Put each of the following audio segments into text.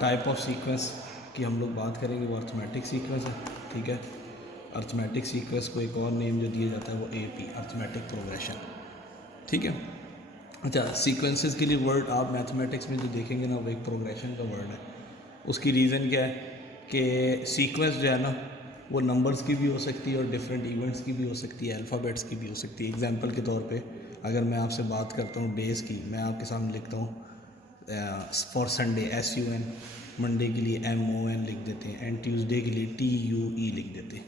Type of sequence की हम लोग बात करेंगे, वो अर्थमेटिक सीक्वेंस है। ठीक है, अर्थमेटिक सीक्वेंस को एक और नेम जो दिया जाता है वो AP, अर्थमेटिक प्रोग्रेशन। ठीक है, अच्छा, सीक्वेंसेस के लिए वर्ड आप मैथमेटिक्स में जो देखेंगे ना, वो एक प्रोग्रेशन का वर्ड है। उसकी रीज़न क्या है कि सीक्वेंस जो है ना, वो नंबर्स की भी हो सकती है और डिफरेंट इवेंट्स की भी हो सकती है, अल्फ़ाबेट्स की भी हो सकती है। एग्जांपल के तौर पे अगर मैं आपसे बात करता हूँ डेज़ की, मैं आपके सामने लिखता हूँ फॉर संडे SUN, मंडे के लिए MON लिख देते हैं, एंड ट्यूसडे के लिए TUE लिख देते हैं।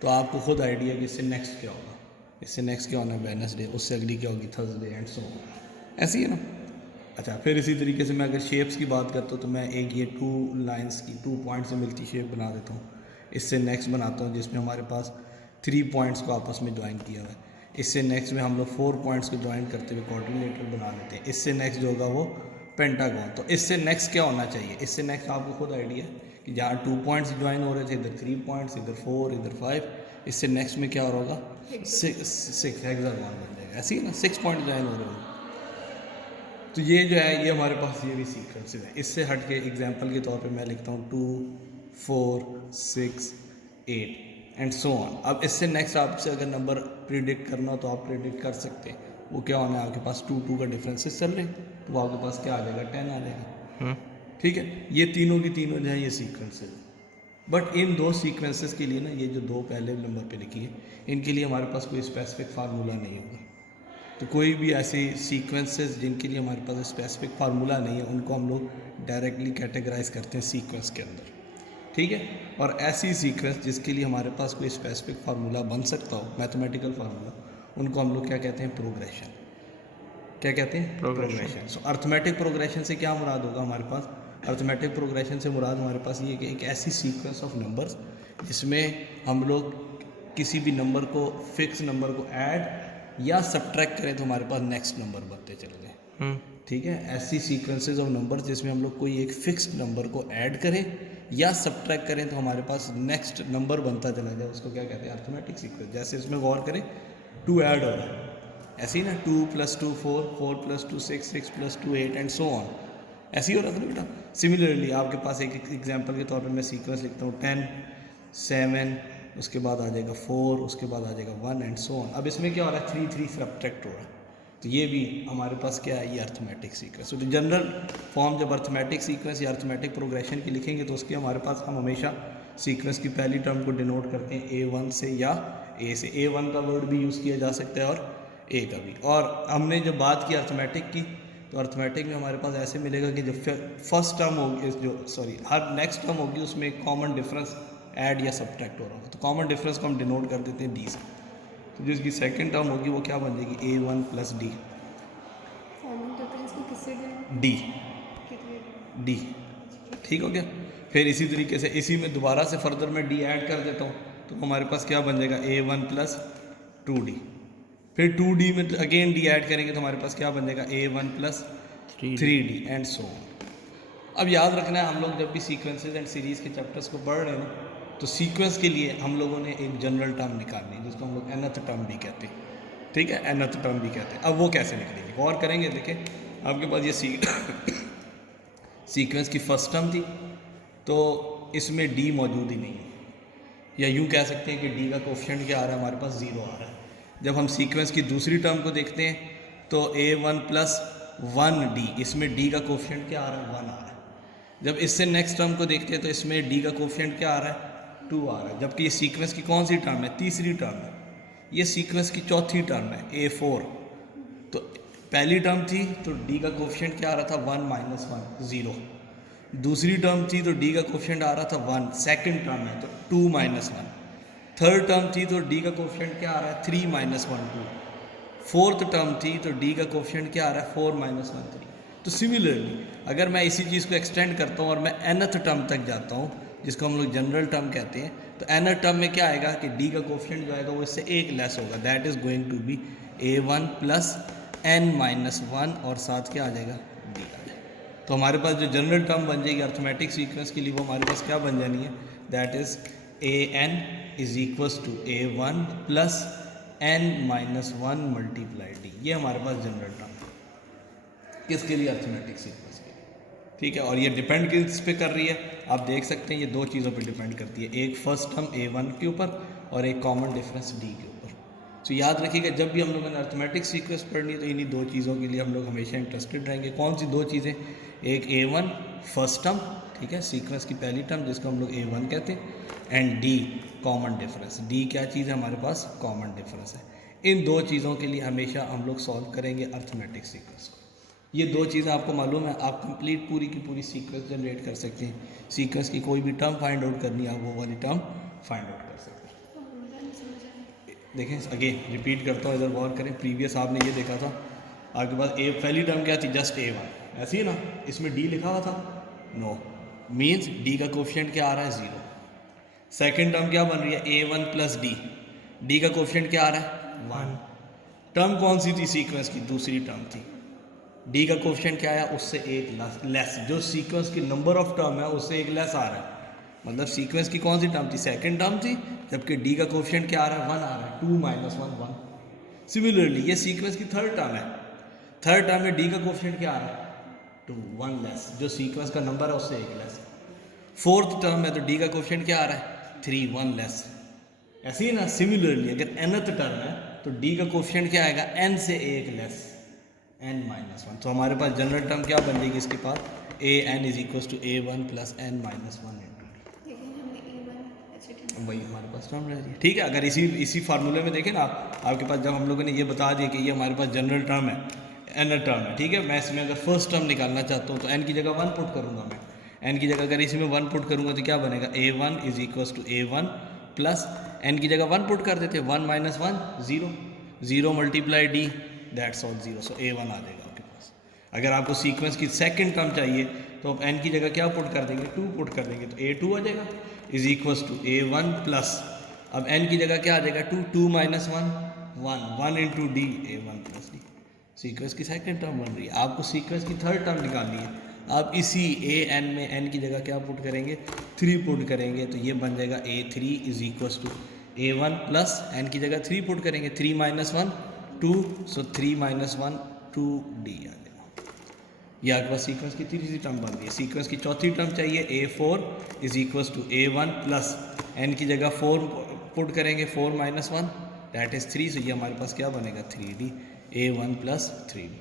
तो आपको खुद आइडिया कि इससे नेक्स्ट क्या होगा, इससे नेक्स्ट क्या होना है वेडनेसडे, उससे अगली क्या होगी थर्सडे, एंड सो ऐसी है ना। अच्छा, फिर इसी तरीके से मैं अगर शेप्स की बात करता हूँ तो मैं एक ये 2 लाइंस की 2 पॉइंट से मिलती शेप बना देता हूँ। इससे नेक्स्ट बनाता हूँ जिसमें हमारे पास 3 पॉइंट्स को आपस में ज्वाइन किया हुआ है। इससे नेक्स्ट में हम लोग 4 पॉइंट्स को ज्वाइन करते हुए क्वाड्रिलेटरल बना लेते हैं। इससे नेक्स्ट जो होगा वो पेंटागन। तो इससे नेक्स्ट क्या होना चाहिए, इससे नेक्स्ट आपको खुद आइडिया है कि जहाँ 2 पॉइंट्स ज्वाइन हो रहे थे, इधर 3 पॉइंट्स, इधर 4, इधर 5, इससे नेक्स्ट में क्या हो रहा होगा 6 हेक्सागन बन जाएगा। ऐसे ही ना 6 पॉइंट ज्वाइन हो रहे होंगे। तो ये जो है ये हमारे पास ये भी सीक्वेंसेस है। इससे हट के एग्जांपल के तौर पे मैं लिखता हूँ 2, 4, 6, 8 एंड सो ऑन। अब इससे नेक्स्ट आपसे अगर नंबर प्रिडिक्ट करना हो तो आप प्रिडिक्ट कर सकते हैं वो क्या होना है। आपके पास 2 2 का डिफरेंसेस चल रहे हैं तो वो आपके पास क्या आ जाएगा 10 आ जाएगा। ठीक है, ये तीनों की तीनों जो है ये सीक्वेंसेस है। बट इन दो सीक्वेंसेस के लिए ना, ये जो दो पहले नंबर पे लिखी है, इनके लिए हमारे पास कोई स्पेसिफिक फार्मूला नहीं होगा। तो कोई भी ऐसे सीक्वेंसेस जिनके लिए हमारे पास स्पेसिफिक फार्मूला नहीं है, उनको हम लोग डायरेक्टली कैटेगराइज करते हैं सीक्वेंस के अंदर। ठीक है, और ऐसी सीक्वेंस जिसके लिए हमारे पास कोई स्पेसिफिक फार्मूला बन सकता हो, मैथमेटिकल फार्मूला, उनको हम लोग क्या कहते हैं, प्रोग्रेशन। क्या कहते हैं, प्रोग्रेशन। सो अर्थमेटिक प्रोग्रेशन से क्या मुराद होगा हमारे पास, अर्थमेटिक प्रोग्रेशन से मुराद हमारे पास ये कि एक ऐसी सीक्वेंस ऑफ नंबर्स जिसमें हम लोग किसी भी नंबर को, फिक्स नंबर को ऐड या सब्ट्रैक्ट करें तो हमारे पास नेक्स्ट नंबर बनते चले जाएं। ठीक है, ऐसी सीक्वेंसेस ऑफ नंबर्स जिसमें हम लोग कोई एक फिक्स्ड नंबर को ऐड करें या सब्ट्रैक्ट करें तो हमारे पास नेक्स्ट नंबर बनता चला जाए, उसको क्या कहते हैं, अर्थमेटिक सीक्वेंस। जैसे इसमें गौर करें 2 ऐड हो रहा है, ऐसे ही ना 2 + 2 4, 4 + 2 6, 6 + 2 8 एंड सो ऑन। ऐसे ही हो रहा था ना बेटा। सिमिलरली आपके पास एक एग्जांपल के तौर पे मैं सीक्वेंस लिखता हूँ 10, 7, उसके बाद आ जाएगा 4, उसके बाद आ जाएगा 1 एंड सो ऑन। अब इसमें क्या हो रहा है, 3 3 सब्ट्रैक्ट हो रहा है। तो ये भी हमारे पास क्या है, ये अर्थमेटिक सीक्वेंस। तो जनरल फॉर्म जब अर्थमेटिक सीक्वेंस या अर्थमेटिक प्रोग्रेशन की लिखेंगे तो उसके हमारे पास हम हमेशा सीक्वेंस की पहली टर्म को डिनोट करते हैं A1 से या A से। A1 का वर्ड भी यूज़ किया जा सकता है और A का भी। और हमने जब बात की अर्थमेटिक की, तो अर्थमेटिक में हमारे पास ऐसे मिलेगा कि जब फर्स्ट टर्म होगी, हर नेक्स्ट टर्म होगी उसमें एक कॉमन डिफरेंस ऐड या सब्ट्रैक्ट हो रहा होगा, तो कॉमन डिफरेंस को हम डिनोट कर देते हैं D से। तो जिसकी सेकंड टर्म होगी वो क्या बन जाएगी, A1 + D। D, D, ठीक हो गया। फिर इसी तरीके से इसी में दोबारा से फर्दर मैं D ऐड कर देता हूँ तो हमारे पास क्या बन जाएगा, A1 + 2D। फिर 2D में अगेन D ऐड करेंगे तो हमारे पास क्या बन जाएगा, A1 + 3D and so on. अब याद रखना है, हम लोग जब भी सीक्वेंसेस एंड सीरीज़ के चैप्टर्स को पढ़ रहे हैं ना, तो सीक्वेंस के लिए हम लोगों ने एक जनरल टर्म निकालनी है जिसको हम लोग nth टर्म भी कहते हैं। ठीक है, nth टर्म भी कहते हैं। अब वो कैसे निकलेगी, गौर करेंगे। देखें, आपके पास ये सीक्वेंस की फर्स्ट टर्म थी तो इसमें D मौजूद ही नहीं है, या यूँ कह सकते हैं कि D का कोफिशिएंट क्या आ रहा है, हमारे पास 0 आ रहा है। जब हम सीक्वेंस की दूसरी टर्म को देखते हैं तो A1 + 1D, इसमें D का कोफिशिएंट क्या आ रहा है, 1 आ रहा है। जब इससे नेक्स्ट टर्म को देखते हैं तो इसमें D का कोफिशिएंट क्या आ रहा है, 2 आ रहा है। जबकि ये सीक्वेंस की कौन सी टर्म है, तीसरी टर्म है। ये सीक्वेंस की चौथी टर्म है, A4। तो पहली टर्म थी तो D का कोफिशिएंट क्या आ रहा था, 1 - 1 0। दूसरी टर्म थी तो D का कोफिशिएंट आ रहा था 1, सेकंड टर्म है तो 2 - 1। थर्ड टर्म थी तो D का कोफिशिएंट क्या आ रहा है, 3 - 1 2। फोर्थ टर्म थी तो D का कोफिशिएंट क्या आ रहा है, 4 - 1 3। तो सिमिलरली अगर मैं इसी चीज़ को एक्सटेंड करता हूँ और मैं nth टर्म तक जाता हूँ जिसको हम लोग जनरल टर्म कहते हैं, तो nth टर्म में क्या आएगा कि D का कोफिशिएंट जो आएगा वो इससे एक लेस होगा, that is going to be A1 + n - 1 और साथ क्या आ जाएगा, D आ जाएगा। तो हमारे पास जो जनरल टर्म बन जाएगी अर्थमेटिक सीक्वेंस के लिए वो हमारे पास क्या बन जानी है, that is AN = A1 + n - 1 × D। ये हमारे पास जनरल टर्म है किसके लिए, अर्थमेटिक सीक्वेंस के लिए। ठीक है, और ये डिपेंड किस पे कर रही है आप देख सकते हैं, ये दो चीज़ों पे डिपेंड करती है, एक फर्स्ट टर्म A1 के ऊपर और एक कॉमन डिफरेंस D के ऊपर। तो याद रखिएगा जब भी हम लोगों ने अर्थमेटिक सीक्वेंस पढ़नी है तो इन्हीं दो चीज़ों के लिए हम लोग हमेशा इंटरेस्टेड रहेंगे। कौन सी दो चीज़ें? एक A1 फर्स्ट टर्म, ठीक है, सीक्वेंस की पहली टर्म जिसको हम लोग A1 कहते हैं, and D common difference. D क्या चीज़ है हमारे पास? कॉमन डिफरेंस है। इन दो चीज़ों के लिए हमेशा हम लोग सॉल्व करेंगे अर्थमेटिक सीक्वेंस को। ये दो चीज़ें आपको मालूम है, आप कंप्लीट पूरी की पूरी सीक्वेंस जनरेट कर सकते हैं। सीक्वेंस की कोई भी टर्म फाइंड आउट करनी है आप वो वाली टर्म फाइंड आउट कर सकते हैं। देखें अगेन रिपीट करता हूँ, इधर गौर करें। प्रीवियस आपने ये देखा था आपके पास ए पहली टर्म क्या थी? जस्ट A1, ऐसी है ना, इसमें D लिखा हुआ था? नो, मीन्स D का कोफिशिएंट क्या आ रहा है? 0। सेकेंड टर्म क्या बन रही है? A1 प्लस D का कोफिशिएंट क्या आ रहा है? 1। टर्म कौन सी थी सीक्वेंस की? दूसरी टर्म थी। D का कोफिशिएंट क्या आया? उससे एक लेस, जो सीक्वेंस की नंबर ऑफ टर्म है उससे एक लेस आ रहा है। मतलब सीक्वेंस की कौन सी टर्म थी? सेकंड टर्म थी, जबकि D का कोफिशिएंट क्या आ रहा है? 1 आ रहा है। 2 माइनस 1 1। सिमिलरली ये सीक्वेंस की थर्ड टर्म है, थर्ड टर्म में D का कोफिशिएंट क्या आ रहा है? 2 1 लेस, जो सीक्वेंस का नंबर है उससे एक लेस। फोर्थ टर्म है तो D का कोफिशिएंट क्या आ रहा है? 3 1 लेस। ऐसे ही ना, सिमिलरली अगर nth टर्म है तो D का कोफिशिएंट क्या आएगा? n से एक लेस, n माइनस 1। तो हमारे पास जनरल टर्म क्या बन जाएगी इसके पास? an is equal to A1 plus n minus 1 into वही हमारे पास टर्म रह रही है। ठीक है, अगर इसी फार्मूले में देखें ना आपके पास जब हम लोगों ने ये बता दिया कि ये हमारे पास जनरल टर्म है, nth टर्म है, ठीक है, मैं इसमें अगर फर्स्ट टर्म निकालना चाहता हूँ तो n की जगह 1 पुट करूँगा मैं। n की जगह अगर इसमें 1 पुट करूँगा तो क्या बनेगा? A1 is equal to A1 plus n की जगह 1 पुट कर देते, 1 minus 1 0, 0 multiply D, that's all 0। So A1 आ जाएगा आपके पास। अगर आपको सीक्वेंस की सेकंड टर्म चाहिए तो आप n की जगह क्या पुट कर देंगे? 2 पुट कर देंगे, तो A2 आ जाएगा is equals to A1 plus, अब n की जगह क्या आ जाएगा? 2 2 minus 1 1 1 into D, A1 plus D। Sequence की सेकंड टर्म बन रही है, आपको सीक्वेंस की थर्ड टर्म निकालनी है। आप इसी an में n की जगह क्या पुट करेंगे? 3 पुट करेंगे, तो ये बन जाएगा A3 is equals to A1 plus n की जगह 3 पुट करेंगे, 3 माइनस 1 2, सो 3 माइनस 1 2D आ जाएगा। ये आपके पास सीक्वेंस की तीसरी टर्म बन रही है। सीक्वेंस की चौथी टर्म चाहिए A4 is equals to A1 plus n की जगह 4 पुट करेंगे, 4 माइनस 1 दैट इज 3, सो ये हमारे पास क्या बनेगा? 3D, A1 plus 3D।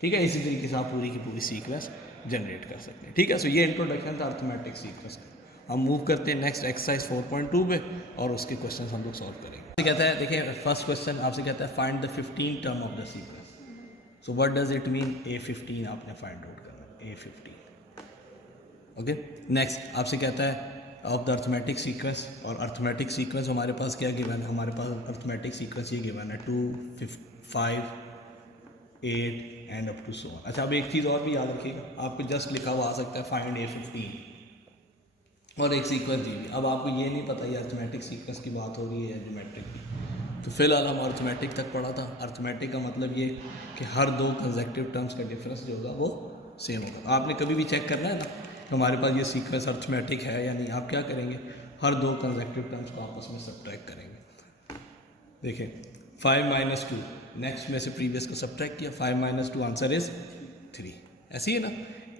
ठीक है, इसी तरीके से आप पूरी की पूरी सीक्वेंस जनरेट कर सकते हैं। ठीक है, सो ये इंट्रोडक्शन था अर्थमेटिक सीक्वेंस का। हम मूव करते हैं नेक्स्ट एक्सरसाइज 4.2 पे और उसके क्वेश्चन हम लोग सॉल्व करेंगे। कहता है, देखिए फर्स्ट क्वेश्चन आपसे कहता है find the 15 term of the sequence. So what does it mean? A15 आपने फाइंड आउट करना है, A15। ओके, नेक्स्ट आपसे कहता है ऑफ द अर्थमेटिक सीक्वेंस, और अर्थमेटिक सीक्वेंस हमारे पास क्या गिवन है? हमारे पास अर्थमेटिक सीक्वेंस ये गिवन है 2 5 8 and up to so on. अच्छा, अब एक चीज़ और भी याद रखिएगा, आपको जस्ट लिखा हुआ आ सकता है फाइंड A15 और एक सीक्वेंस दी हुई। अब आपको ये नहीं पता ये अर्थमेटिक सीक्वेंस की बात हो रही है या ज्योमेट्रिक की। तो फिलहाल हम अर्थमेटिक तक पढ़ा था। अर्थमेटिक का मतलब ये कि हर दो कंसेक्टिव टर्म्स का डिफरेंस जो होगा वो सेम होगा। आपने कभी भी चेक करना है ना कि हमारे पास ये सीक्वेंस अर्थमेटिक है या नहीं, आप क्या करेंगे? हर दो कंसेक्टिव टर्म्स को आपस में सब्ट्रैक्ट करेंगे। देखिए 5 माइनस 2, नेक्स्ट में से प्रीवियस को सब्ट्रैक्ट किया, 5 माइनस 2 आंसर इज 3, ऐसी है ना।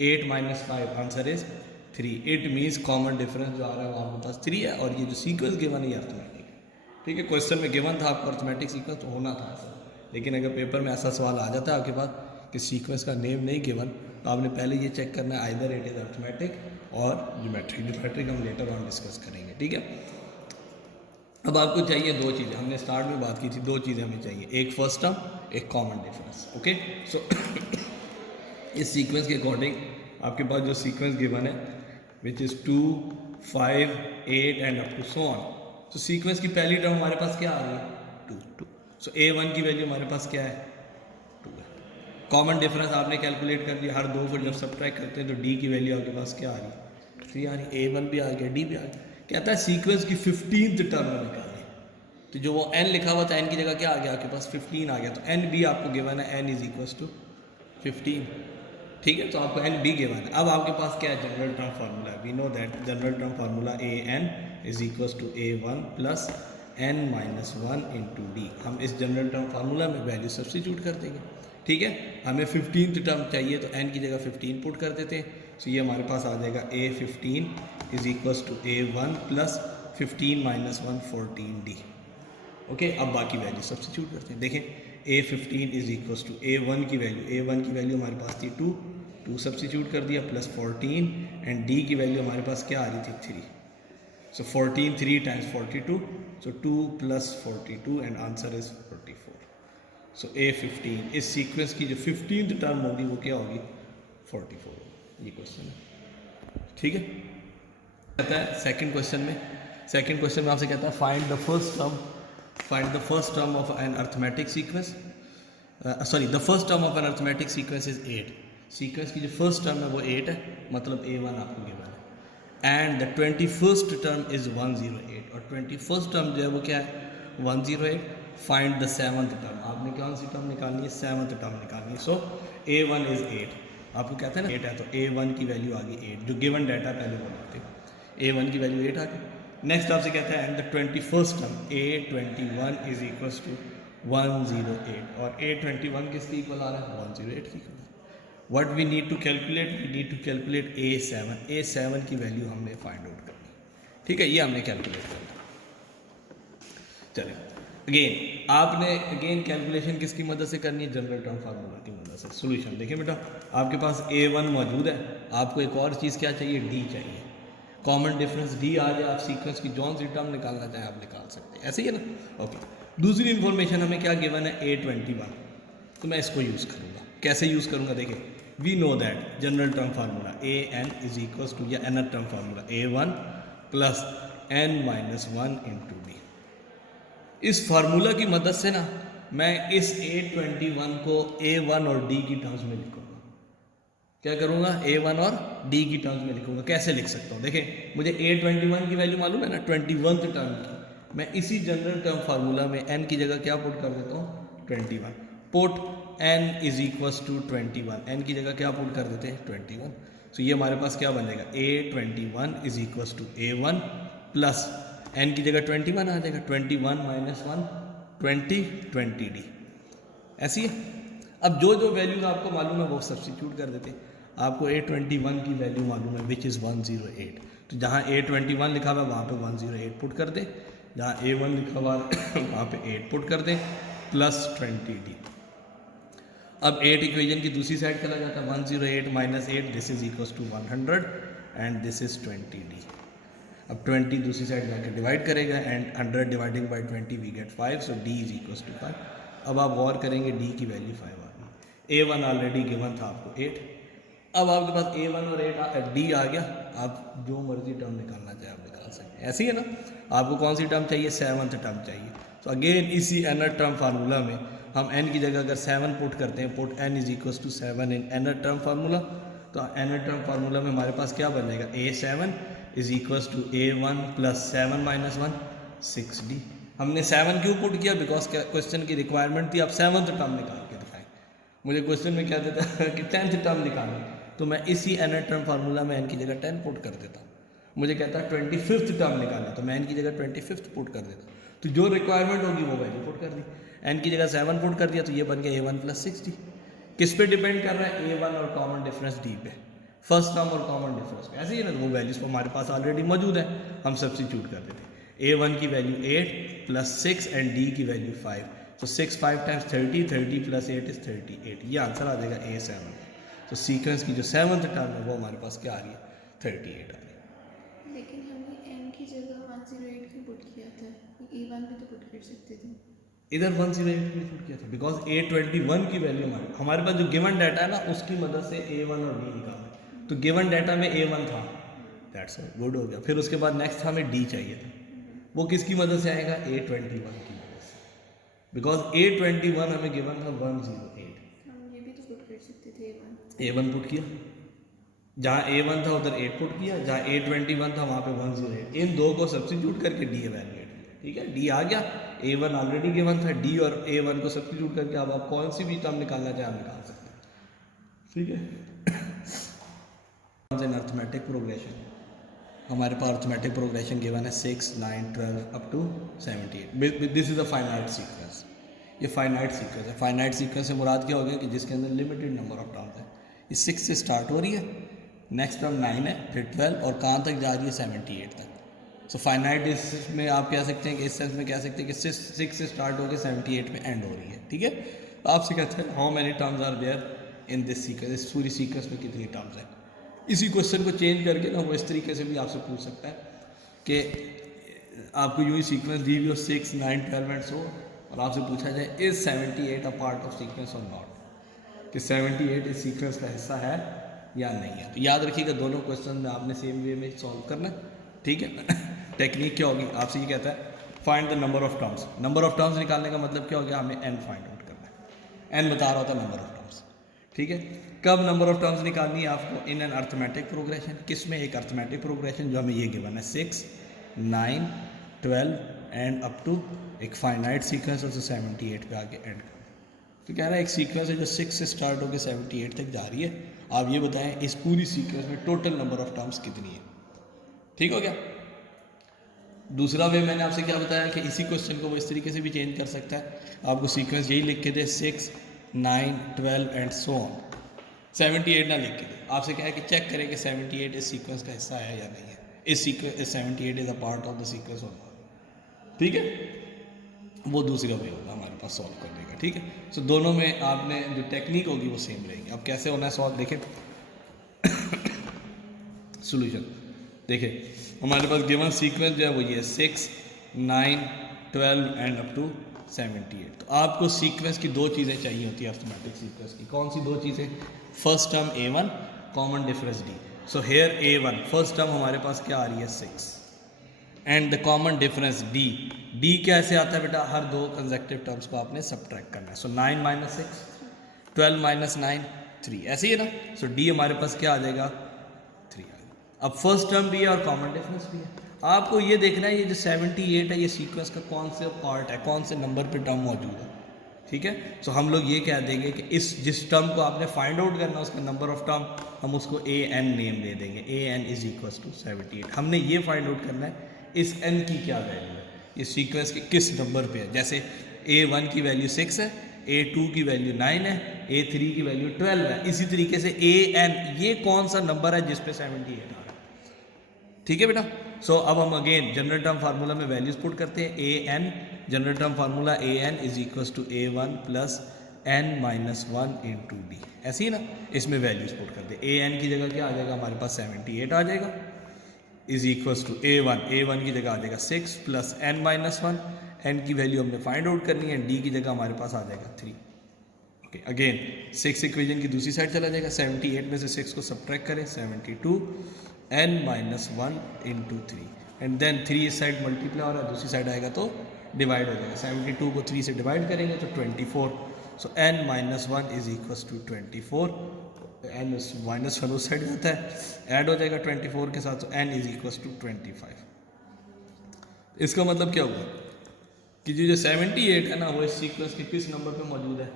8 minus 5 answer is 3। It means common difference जो आ रहा है वो आपके पास 3 है, और ये जो सीक्वेंस गिवन है ये अर्थमेटिक। ठीक है, क्वेश्चन में गिवन था आपको अर्थमेटिक सीक्वेंस तो होना था ऐसा, लेकिन अगर पेपर में ऐसा सवाल आ जाता है आपके पास कि सीक्वेंस का नेम नहीं गिवन, तो आपने पहले ये चेक करना है आइदर इट इज़ अर्थमेटिक और ज्योमेट्रिक। ज्योमेट्रिक हम लेटर ऑन डिस्कस करेंगे। ठीक है, अब आपको चाहिए दो चीज़ें, हमने स्टार्ट में बात की थी, दो चीज़ें हमें चाहिए, एक फर्स्ट टर्म, एक कॉमन डिफरेंस। ओके, सो इस सीक्वेंस के अकॉर्डिंग आपके पास जो सीक्वेंस गिवन है which is 2 5 8 and up to so on. तो सीक्वेंस की पहली टर्म हमारे पास क्या आ रही है? 2। सो A1 की वैल्यू हमारे पास क्या है? 2 है। कॉमन डिफरेंस आपने कैलकुलेट कर दिया, हर दो को जब सब्ट्रैक्ट करते हैं तो D की वैल्यू आपके पास क्या आ रही है? 3 आ रही है। A1 भी आ गया, D भी आ गया। कहता है सीक्वेंस की 15th टर्म निकालें, तो जो वो n लिखा हुआ था n की जगह क्या आ गया आपके पास? 15 आ गया। तो n भी आपको गिवन है, n इज इक्वल टू 15। ठीक है, तो आपको n भी गिवन है। अब आपके पास क्या है? जनरल टर्म फार्मूला है। We know that general term formula an is equal to A1 plus n minus 1 into D। हम इस जनरल टर्म फार्मूला में वैल्यू सब्स्टिट्यूट कर देंगे। ठीक है, हमें 15th टर्म चाहिए तो n की जगह 15 पुट कर देते हैं, सो ये हमारे पास आ जाएगा A15 is equals to A1 plus 15 minus 1 14D। Okay, अब बाकी वैल्यू सब्स्टिट्यूट करते हैं। देखें A15 is equals to A1 की वैल्यू हमारे पास थी 2 सब्स्टिट्यूट कर दिया प्लस 14 एंड D की वैल्यू हमारे पास क्या आ रही थी 3। सो 14 3 times 42, so 2 plus 42 and answer is 44। So A15 इस सीक्वेंस की जो 15th टर्म होगी वो क्या होगी 44। ये क्वेश्चन है, ठीक है। कहता है सेकंड क्वेश्चन में आपसे कहता है find the first term of an arithmetic sequence, the first term of an arithmetic sequence is 8। सीक्वेंस की जो फर्स्ट टर्म है वो 8 है, मतलब A1 आपको गिवन है। And the 21st term is 108, और 21st टर्म जो है वो क्या है 108। फाइंड द 7th टर्म, आपने कौन सी टर्म निकालनी है 7th टर्म निकालनी है। सो A1 इज 8, आपको कहते हैं ना 8 है, तो A1 की वैल्यू आ गई 8, जो गिवन डाटा पहले वो लिखते हैं, A1 की वैल्यू 8 आ गई। नेक्स्ट आपसे कहता है and the 21st term A21 is equals to 108, और A21 किसके इक्वल आ रहा है 108 की equal. What we need to calculate A7 की वैल्यू हमने फाइंड आउट करनी, ठीक है, ये हमने कैलकुलेट करना। चलिए अगेन कैलकुलेशन किसकी मदद से करनी है, जनरल टर्म फार्मूला की मदद से। सॉल्यूशन देखिए बेटा, आपके पास A1 मौजूद है, आपको एक और चीज़ क्या चाहिए D चाहिए। कॉमन डिफरेंस D आ जाए, आप सीक्वेंस की जौन सी टर्म निकालना चाहें आप निकाल सकते हैं, ऐसे ही है ना। ओके, दूसरी इन्फॉर्मेशन हमें क्या गिवन है A21, तो मैं इसको यूज़ करूँगा। कैसे यूज़ करूँगा, देखिए we know that general term formula AN is equals to, या nth term formula A1 plus N minus 1 into D। इस फार्मूला की मदद से ना मैं इस A21 को A1 और D की टर्म्स में लिखूंगा। क्या करूँगा, A1 और D की टर्म्स में लिखूंगा। कैसे लिख सकता हूँ, देखें मुझे A21 की वैल्यू मालूम है ना 21th टर्म की, मैं इसी जनरल टर्म फार्मूला में N की जगह क्या पुट कर देता हूँ 21, put N is equals to 21, N की जगह क्या पुट कर देते हैं 21। तो ये हमारे पास क्या बन जाएगा A21 is equals to A1 plus N की जगह 21 आ जाएगा, 21 माइनस 1 20D, ऐसी है। अब जो जो वैल्यूज आपको मालूम है वो सब्स्टिट्यूट कर देते हैं। आपको A21 की वैल्यू मालूम है विच इज़ 108, तो जहाँ A21 लिखा हुआ है वहाँ पे 108 पुट कर दें, जहाँ A1 लिखा हुआ है वहाँ पे 8 पुट कर दें प्लस 20D। अब 8 इक्वेशन की दूसरी साइड चला जाता है, 108 minus 8 this is equals to 100 and this is 20D। अब 20 दूसरी साइड जाकर डिवाइड करेगा and 100 dividing by 20 we get 5, so D is equals to 5। अब आप गौर करेंगे D की वैल्यू 5 आ गई। A1 ऑलरेडी गिवन था आपको 8, अब आपके पास A1 और D आ गया, आप जो मर्जी टर्म निकालना चाहे आप निकाल सकते हैं, ऐसी है ना। आपको कौन सी टर्म चाहिए 7th टर्म चाहिए, तो अगेन इसी nth टर्म फार्मूला में हम n की जगह अगर 7 पुट करते हैं, put n is equals to 7 in nth term formula, तो nth टर्म फार्मूला में हमारे पास क्या बन जाएगा A7 is equals to A1 plus 7 minus 1 6D। हमने 7 क्यों पुट किया, बिकॉज क्वेश्चन की रिक्वायरमेंट थी आप 7th टर्म निकाल के दिखाएं। मुझे क्वेश्चन में क्या देता है कि 10th टर्म निकालना, तो मैं इसी nth टर्म फार्मूला में n की जगह 10 पुट कर देता हूँ। मुझे कहता है 25th टर्म निकालना, तो मैं n की जगह 25th पुट कर देता हूँ। तो जो रिक्वायरमेंट होगी वो वैल्यू पुट कर दी, n की जगह 7 पुट कर दिया, तो ये बन गया A1 प्लस 6D। किस पे डिपेंड कर रहा है, A1 और कॉमन डिफरेंस D पे, फर्स्ट टर्म और कॉमन डिफरेंस पे, ऐसे ही ना। तो वो वैल्यूज हमारे पास ऑलरेडी मौजूद है, हम सब्स्टिट्यूट कर देते हैं। A1 की वैल्यू 8 प्लस 6 एंड D की वैल्यू 5, तो 6 5 टाइम्स 30, 30 प्लस 8 इज 38, ये आंसर आ जाएगा A7। तो सीक्वेंस की जो 7th टर्म है वो हमारे पास क्या आ रही है 38 आ रही है। लेकिन हमने n की जगह 108 की पुट किया था, A1 भी तो पुट कर सकते थे। इधर 108 की पुट किया था बिकॉज A21 की वैल्यू हमारे पास जो गिवन डाटा है ना उसकी मदद से A1 और D निकाला, तो गिवन डाटा में A1 था, दैट्स गुड हो गया। फिर उसके बाद नेक्स्ट हमें D चाहिए था, वो किसकी मदद से आएगा A21 की मदद से, बिकॉज A21 हमें गिवन था 108। हम ये भी तो पुट कर सकते थे A1 पुट किया, जहाँ A1 था उधर 8 पुट किया, जहाँ A21 था वहाँ पे 108, इन दो को सब्स्टिट्यूट करके D इवैल्यूएट किया, ठीक है। D आ गया, A1 ऑलरेडी गिवन था, D और A1 को सब्स्टिट्यूट करके अब आप कौन सी भी टर्म निकालना चाहे आप निकाल सकते हैं, ठीक है। अर्थमेटिक प्रोग्रेशन, हमारे पास अर्थमेटिक प्रोग्रेशन गिवन है 6 9 12 up to 78। This is a finite sequence, ये फाइनाइट सीक्वेंस है। फाइनाइट सीक्वेंस से मुराद क्या हो गया कि जिसके अंदर लिमिटेड नंबर ऑफ टर्म्स है। ये 6 से स्टार्ट हो रही है नेक्स्ट टर्म 9 है, फिर 12 और कहाँ तक जा रही है 78 तक। सो फाइनाइट डिस्टेंस में आप कह सकते हैं कि इस सेंस में कह सकते हैं कि 6 से स्टार्ट होकर 78 में एंड हो रही है, ठीक है। तो आपसे कहते हैं how many terms are there in this sequence, इस पूरी सीक्वेंस में कितनी टर्म्स हैं। इसी क्वेश्चन को चेंज करके ना वो इस तरीके से भी आपसे पूछ सकता है कि आपको यूँ ही सीक्वेंस दी हुई हो 6, 9, 12 एंड सो, और आपसे पूछा जाए is 78 a part of sequence और नॉट, कि 78 इस सीक्वेंस का हिस्सा है या नहीं है। तो याद रखिएगा दोनों क्वेश्चन में आपने सेम वे में सॉल्व करना है, ठीक है। टेक्निक क्या होगी, आपसे ये कहता है find the number of terms. Number of terms निकालने का मतलब क्या हो गया, हमें n फाइंड आउट करना है। n बता रहा होता है नंबर ऑफ टर्म्स, ठीक है। कब नंबर ऑफ टर्म्स निकालनी है आपको, इन एन अर्थमेटिक प्रोग्रेशन। किस में, एक अर्थमेटिक प्रोग्रेशन जो हमें ये गिवन है 6, 9, 12 एंड अप टू एक फाइनाइट सीक्वेंस और 78 पे आके एंड कर। तो कह रहा है एक सीक्वेंस है जो 6 से स्टार्ट होकर 78 तक जा रही है। आप ये बताएं इस पूरी सीक्वेंस में टोटल नंबर ऑफ टर्म्स कितनी है, ठीक हो गया। दूसरा वे मैंने आपसे क्या बताया कि इसी क्वेश्चन को वो इस तरीके से भी चेंज कर सकता है। आपको सीक्वेंस यही लिख के दे 6, 9, 12 एंड सो ऑन, 78 ना लिख के दे, आपसे क्या है कि चेक करें कि 78 इस सीक्वेंस का हिस्सा है या नहीं है। इस sequence 78 is a part of the sequence और नॉट, ठीक है। वो दूसरा वे होगा हमारे पास सॉल्व करने का, ठीक है। सो दोनों में आपने जो टेक्निक होगी वो सेम रहेगी। अब कैसे होना है सॉल्व, देखें सोल्यूशन देखिए, हमारे पास गिवन सीक्वेंस जो है वो ये 6, 9, 12 एंड अप टू 78। तो आपको सीक्वेंस की दो चीज़ें चाहिए होती है अर्थमेटिक सीक्वेंस की। कौन सी दो चीज़ें, first term a1 common difference d। So here a1 first term हमारे पास क्या आ रही है 6 and the common difference d कैसे आता है बेटा, हर दो कंसेक्टिव टर्म्स को आपने सबट्रैक्ट करना है। सो 9 माइनस 6, 12 माइनस 9, 3, ऐसे ही है ना। सो d हमारे पास क्या आ जाएगा 3 आ जाएगा। अब फर्स्ट टर्म भी है और कॉमन डिफरेंस भी है। आपको ये देखना है ये जो 78 है ये सीक्वेंस का कौन से पार्ट है, कौन से नंबर पे टर्म मौजूद है, ठीक है। सो हम लोग ये कह देंगे कि इस जिस टर्म को आपने फाइंड आउट करना है उसका नंबर ऑफ टर्म हम उसको an नेम दे देंगे। an is equal to 78। हमने ये फाइंड आउट करना है इस n की क्या वैल्यू है, इस सीक्वेंस के किस नंबर पे है। जैसे a1 की वैल्यू 6 है, a2 की वैल्यू 9 है, a3 की वैल्यू 12 है। इसी तरीके से an ये कौन सा नंबर है जिस पे 78 आ रहा है, ठीक है बेटा। सो अब हम अगेन जनरल टर्म फार्मूला में वैल्यूज पुट करते हैं। an general term formula an is equal to a1 plus n minus 1 into D, ऐसे ही ना। इसमें वैल्यूज पुट करते हैं। an की जगह क्या आ जाएगा हमारे पास 78 आ जाएगा, इज इक्वल टू a1 की जगह आ जाएगा 6 प्लस n माइनस 1, n की वैल्यू हमने फाइंड आउट करनी है, d की जगह हमारे पास आ जाएगा 3। ओके अगेन 6 इक्वेशन की दूसरी साइड चला जाएगा, 78 में से 6 को सब्ट्रैक्ट करें, 72 n minus 1 into 3 and then 3 इस साइड मल्टीप्लाई हो रहा है, दूसरी साइड आएगा तो डिवाइड हो जाएगा। 72 को 3 से डिवाइड करेंगे तो 24। So n minus 1 is equal to 24, n minus 1 उस साइड जाता है, ऐड हो जाएगा 24 के साथ, तो n इज इक्वल टू 25। इसका मतलब क्या हुआ कि जो 78 है ना वो इस सीक्वेंस के किस नंबर पे मौजूद है,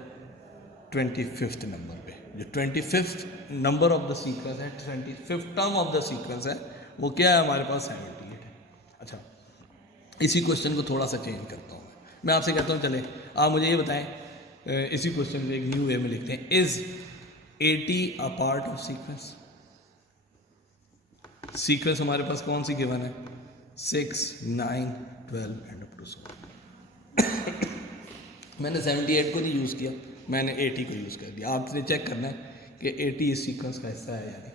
25th नंबर पे। जो 25th number of the sequence है, 25th term of the sequence है, वो क्या है हमारे पास 78 है। अच्छा इसी क्वेश्चन को थोड़ा सा चेंज करता हूँ मैं आपसे कहता हूँ, चले आप मुझे ये बताएं, इसी क्वेश्चन को एक न्यू वे में लिखते हैं। Is 80 a part of sequence. Sequence हमारे पास कौन सी गिवन है, 6, 9, 12 एंड अप टू सो। मैंने 78 को नहीं यूज़ किया, मैंने 80 को यूज़ कर दिया। आपने चेक करना है कि 80 इस सीक्वेंस का हिस्सा है या नहीं।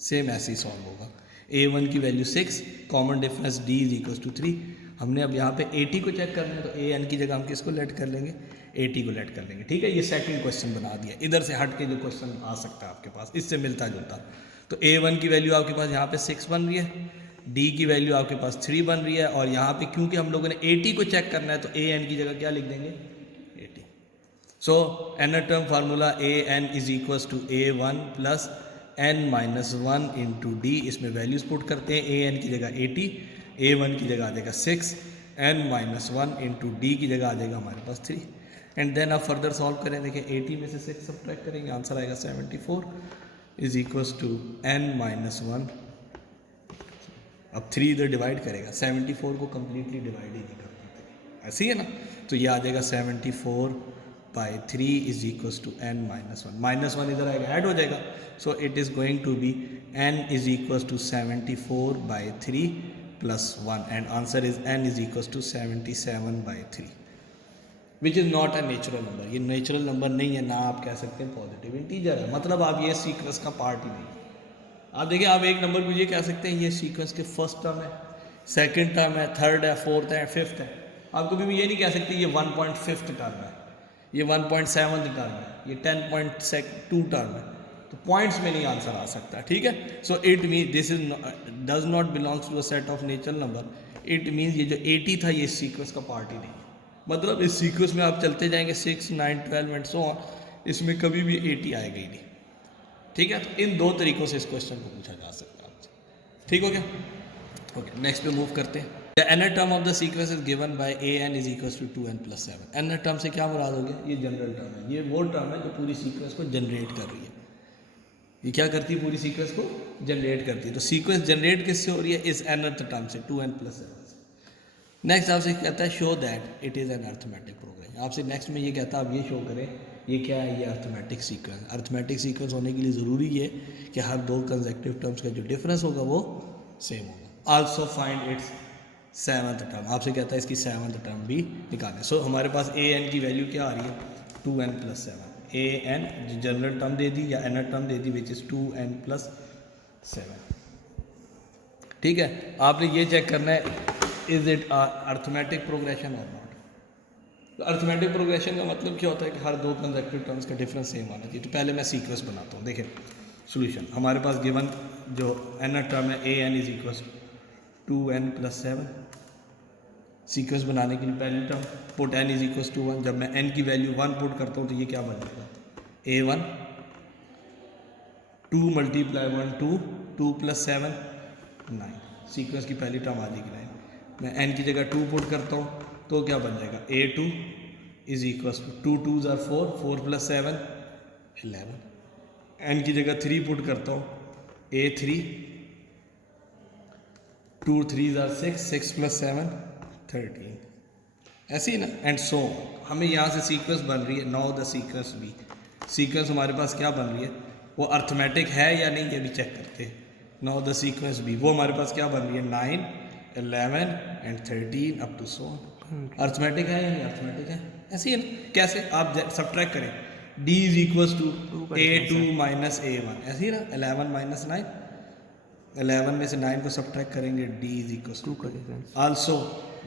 सेम ऐसे ही सॉल्व होगा। a1 की value 6, common difference d is equal to 3। हमने अब यहाँ पे 80 को चेक करना है तो an की जगह हम किसको लेट कर लेंगे, 80 को लेट कर लेंगे, ठीक है। ये सेकंड क्वेश्चन बना दिया। इधर से हट के जो क्वेश्चन आ सकता है आपके पास इससे मिलता जुलता, तो a1 की वैल्यू आपके पास यहाँ पे 6 बन रही है, d की वैल्यू आपके पास 3 बन रही है, और यहाँ पे क्योंकि हम लोगों ने 80 को चेक करना है तो an की जगह क्या लिख देंगे 80। So n term formula an is equal to a1 plus n minus 1 into D. इसमें वैल्यूज पुट करते हैं, an की जगह 80, a1 की जगह आ जाएगा 6, n माइनस 1 इंटू डी की जगह आ जाएगा हमारे पास 3। एंड देन आप फर्दर सॉल्व करें, देखिए 80 में से 6 सब्ट्रैक्ट करेंगे, आंसर आएगा 74 is equal to n minus 1। अब 3 इधर डिवाइड करेगा, 74 को कम्प्लीटली डिवाइड ही नहीं कर पाते, ऐसे ही है ना। तो ये आ जाएगा 74 by 3 is equal to n minus 1। Minus 1 इधर आएगा, ऐड हो जाएगा, so it is going to be n is equals to 74/3 plus 1 and answer is n is equals to 77/3 which is not a natural number. ये natural number नहीं है, ना आप कह सकते हैं पॉजिटिव इंटीजर है, मतलब आप ये सीक्वेंस का पार्ट ही नहीं है। आप देखिए, आप एक नंबर को ये कह सकते हैं ये सीक्वेंस के फर्स्ट टर्म है, सेकंड टर्म है, थर्ड है, फोर्थ है, फिफ्थ है। आप कभी भी ये नहीं कह सकते ये 1.5 टर्म है, ये 1.7 टर्म है, ये 10.2 टर्म है। तो पॉइंट्स में नहीं आंसर आ सकता, ठीक है। So it mean this is does not belongs to a set of natural number. It means ये जो 80 था ये सीक्वेंस का पार्ट ही नहीं है। मतलब इस सीक्वेंस में आप चलते जाएंगे 6, 9, 12 एंड सो ऑन, इसमें कभी भी 80 आएगा ही नहीं, ठीक है। तो इन दो तरीक़ों से इस क्वेश्चन को पूछा जा सकता है आपसे, ठीक हो गया। ओके, नेक्स्ट पे मूव करते हैं। The nth term of the sequence is given by an is equals to 2n + 7। nth term से क्या मुराद हो गया, ये जनरल टर्म है, ये वो टर्म है जो पूरी सीक्वेंस को जनरेट कर रही है। ये क्या करती है, पूरी सीक्वेंस को जनरेट करती है। तो सीक्वेंस जनरेट किससे हो रही है, इस nth टर्म से 2n + 7 से। नेक्स्ट आपसे कहता है show that it is an arithmetic progression. आपसे नेक्स्ट में ये कहता है आप ये शो करें ये क्या है, ये अर्थमेटिक सीक्वेंस। अर्थमेटिक सीक्वेंस होने के लिए ज़रूरी है कि हर दो कंसेक्टिव टर्म्स का जो डिफरेंस होगा वो सेम होगा। Also find its 7th term. आपसे कहता है इसकी 7th टर्म भी निकालें। सो हमारे पास ए एन की वैल्यू क्या आ रही है, 2n + 7। A N general term दे दी या nth term they the which is 2n + 7, ठीक है। आपने ये चेक करना है इज इट अर्थमेटिक प्रोग्रेशन और नॉट। तो अर्थमेटिक प्रोग्रेशन का मतलब क्या होता है कि हर दो कंसेक्टिव टर्म्स का डिफरेंस सेम आना चाहिए। तो पहले मैं सीक्वेंस बनाता हूँ। देखिए सॉल्यूशन हमारे पास गिवन जो nth टर्म है a n is equal 2n + 7। Sequence बनाने के लिए पहली term put n is equal to 1। जब मैं n की वैल्यू 1 पुट करता हूँ तो ये क्या बन जाएगा, a1 2 × 1 2 2 + 7 9। सीक्वेंस की पहली टर्म आ जाएगी 9। मैं n की जगह 2 पुट करता हूँ तो क्या बन जाएगा, a2 is equal to 2 2s are 4 4 + 7 11। n की जगह 3 पुट करता हूँ a3 2 3s are 6 6 + 7 13। ऐसे ही ना, एंड सो हमें यहाँ से सीक्वेंस बन रही है। नाउ द सीक्वेंस भी, सीक्वेंस हमारे पास क्या बन रही है, वो अर्थमेटिक है या नहीं ये भी चेक करते हैं। नाउ द सीक्वेंस भी, वो हमारे पास क्या बन रही है, 9 11 and 13 up to so. Arithmetic है या नहीं अर्थमेटिक है, ऐसे ही है ना। कैसे, आप सब्ट्रैक्ट करें, d is equal to a2 - a1, ऐसे ही ना। 11 - 9, 11 में से 9 को सब्ट्रैक्ट करेंगे, d is equal to 2। Also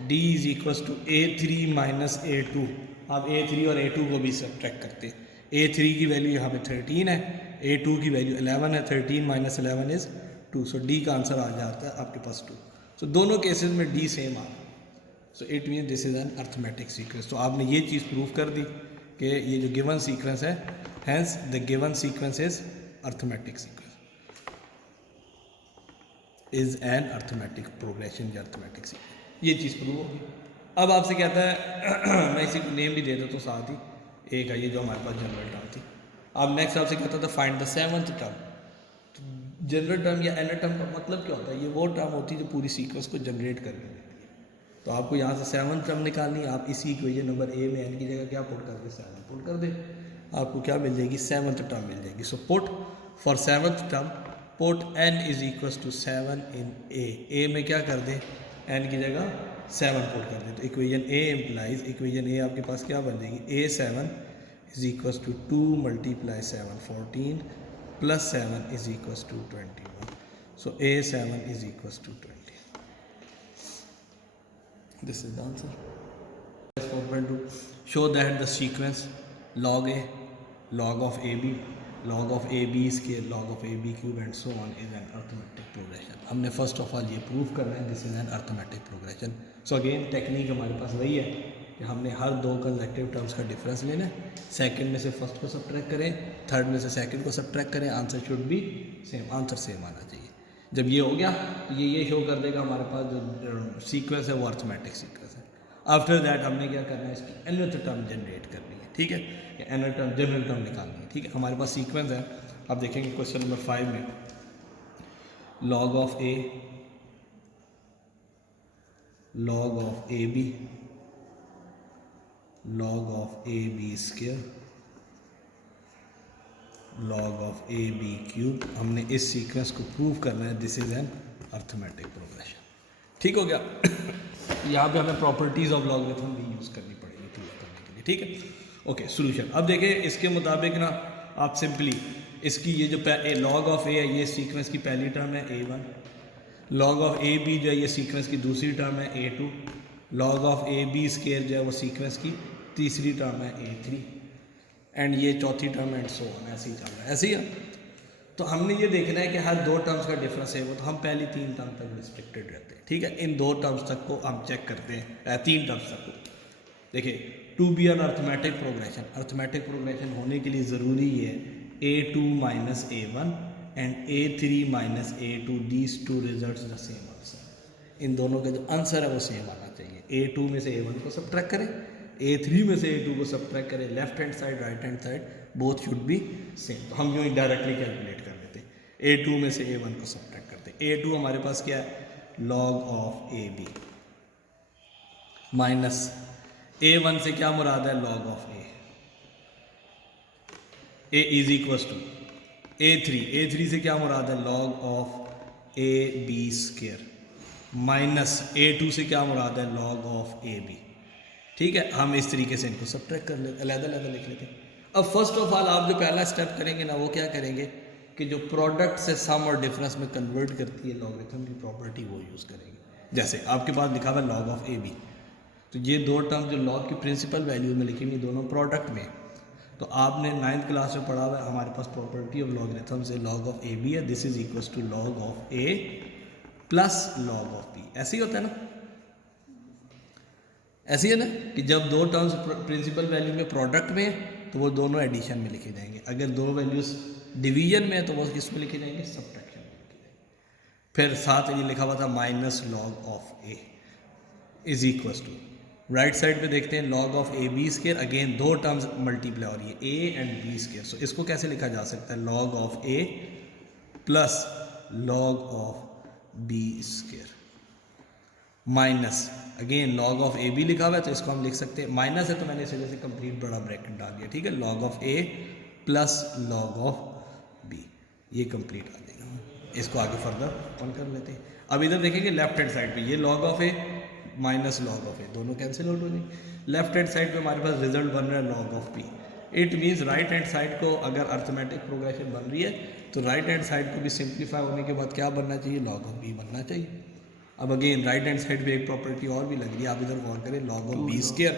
d is equal to a3 - a2। आप a3 और a2 को भी सब्ट्रैक्ट करते हैं। a3 की वैल्यू यहाँ पे 13 है, a2 की वैल्यू 11 है। 13 - 11 इज 2। सो d का आंसर आ जाता है आपके पास 2। सो दोनों केसेस में d सेम आ रहा है। So it mean this is an arithmetic sequence. तो आपने ये चीज़ प्रूव कर दी कि ये जो गिवन सीक्वेंस है, hence the given sequence is arithmetic sequence, is an arithmetic progression या अर्थमेटिक सीक्वेंस। ये चीज़ प्रूव होगी। अब आपसे कहता है मैं इसी को नेम भी दे देता हूँ साथ ही, एक है ये जो हमारे पास जनरल टर्म थी। अब नेक्स्ट आपसे कहता था find the 7th term. General term या nth टर्म का मतलब क्या होता है, ये वो टर्म होती है जो पूरी सीक्वेंस को जनरेट करके देती है। तो आपको यहाँ से 7th टर्म निकालनी है। आप इसी इक्वेशन नंबर ए में n की जगह क्या पुट करके 7 पुट कर दे, आपको क्या मिल जाएगी, 7th टर्म मिल जाएगी। So put for 7th term put n is equal to 7 in a में क्या कर दे, n की जगह 7 पुट कर दे। तो equation a implies, equation a आपके पास क्या बन जाएगी, a7 is equal to 2 × 7 14 + 7 is equal to 21। So a7 is equal to 20। This is the answer. 4.2 show that the sequence log a log of ab log of ab square log of ab cube and so on is an arithmetic progression. हमने first of all ये prove करना है this is an arithmetic progression. So again technique हमारे पास वही है कि हमने हर दो कंसेक्टिव टर्म्स का डिफरेंस लेना है, सेकंड में से फर्स्ट को सब्ट्रैक्ट करें, थर्ड में से सेकंड को सब्ट्रैक्ट करें, answer should be same, answer same आना चाहिए। जब ये हो गया तो ये शो कर देगा हमारे पास जो सीक्वेंस है वो अर्थमेटिक सीक्वेंस है। आफ्टर दैट हमने क्या करना है, इसकी nth टर्म जनरेट करनी है, ठीक है, nth टर्म जनरल टर्म निकालनी है, ठीक है। हमारे पास सीक्वेंस है, आप देखेंगे क्वेश्चन नंबर 5 में log of a log of ab log of ab square log of a b cube. हमने इस सीक्वेंस को प्रूव करना है, this is an arithmetic progression. ठीक हो गया। यहाँ पे हमें प्रॉपर्टीज ऑफ लॉगरिथम भी यूज़ करनी पड़ेगी प्रूव करने के लिए। ठीक है, ओके। सोल्यूशन अब देखें, इसके मुताबिक ना आप सिंपली इसकी ये जो लॉग ऑफ ए है ये सीक्वेंस की पहली टर्म है a1, log of A B जो है ये सीक्वेंस की दूसरी टर्म है a2, log of A B square जो है वो सीक्वेंस की तीसरी टर्म है a3, एंड ये चौथी टर्म एंड सो ऑन, ऐसे ही चल रहा है, ऐसे ही है। तो हमने ये देखना है कि हर दो टर्म्स का डिफरेंस है वो, तो हम पहली तीन टर्म तक रिस्ट्रिक्टेड रहते हैं। ठीक है, इन दो टर्म्स तक को हम चेक करते हैं, तीन टर्म्स तक को। देखिए, to be an arithmetic progression, arithmetic progression होने के लिए ज़रूरी है a2 minus a1 and a3 minus a2, these two results the same answer. इन दोनों का जो आंसर है वो सेम आना चाहिए। a2 में से a1 को सब्ट्रैक्ट करें, a3 में से a2 को सब्ट्रैक्ट करें, left hand side right hand side both should be same. तो हम यूँ डायरेक्टली कैलकुलेट कर लेते हैं, a2 में से a1 को सब्ट्रैक्ट करते हैं। a2 हमारे पास क्या है, log of ab, minus a1 से क्या मुराद है, log of a, a is equal to a3 से क्या मुराद है, log of a b square, minus a2 से क्या मुराद है, लॉग ऑफ a b। ठीक है, हम इस तरीके से इनको सब्ट्रैक्ट कर लेते, अलग-अलग लिख लेते हैं। अब फर्स्ट ऑफ ऑल आप जो पहला स्टेप करेंगे ना, वो क्या करेंगे कि जो प्रोडक्ट से सम और डिफरेंस में कन्वर्ट करती है लॉगरिथम की प्रॉपर्टी, वो यूज़ करेंगे। जैसे आपके पास लिखा हुआ है लॉग ऑफ ए बी, तो ये दो टर्म जो लॉग की प्रिंसिपल वैल्यू में लिखेंगे दोनों प्रोडक्ट में। तो आपने 9th क्लास में पढ़ा हुआ है, हमारे पास प्रॉपर्टी ऑफ लॉगरिथम से लॉग ऑफ ए बी है, this is equal to log of A plus log of B. ऐसे ही होता है ना, ऐसे ही है ना कि जब दो टर्म्स प्रिंसिपल वैल्यू में प्रोडक्ट में है तो वो दोनों एडिशन में लिखे जाएंगे, अगर दो वैल्यूज डिवीजन में है तो वो किस में लिखे जाएंगे, सब्ट्रैक्शन में लिखे जाएंगे। फिर साथ ये लिखा हुआ था minus log of A is equal to, right side पे देखते हैं log of A B square, again दो टर्म्स मल्टीप्लाई हो रही है A and B square. So इसको कैसे लिखा जा सकता है, log of A plus log of B square, minus again log of A B लिखा हुआ है तो इसको हम लिख सकते हैं, माइनस है तो मैंने इस वजह से कंप्लीट बड़ा ब्रैकेट डाल दिया। ठीक है, log of A plus log of B, ये कंप्लीट आ जाएगा। इसको आगे फर्दर ऑन कर लेते हैं। अब इधर देखेंगे लेफ्ट हैंड साइड पे ये log of a minus log of a, दोनों कैंसिल आउट हो जाएंगे। लेफ्ट हैंड साइड पे हमारे पास रिजल्ट बन रहा है log of B. It means right hand side को अगर अर्थमेटिक प्रोग्रेशन बन रही है तो राइट हैंड साइड को भी सिंप्लीफाई होने के बाद क्या बनना चाहिए, लॉग ऑफ बी बनना चाहिए। अब अगेन राइट हैंड साइड पे एक प्रॉपर्टी और भी लग रही है, आप इधर गौर करें, लॉग ऑफ बी स्क्वायर,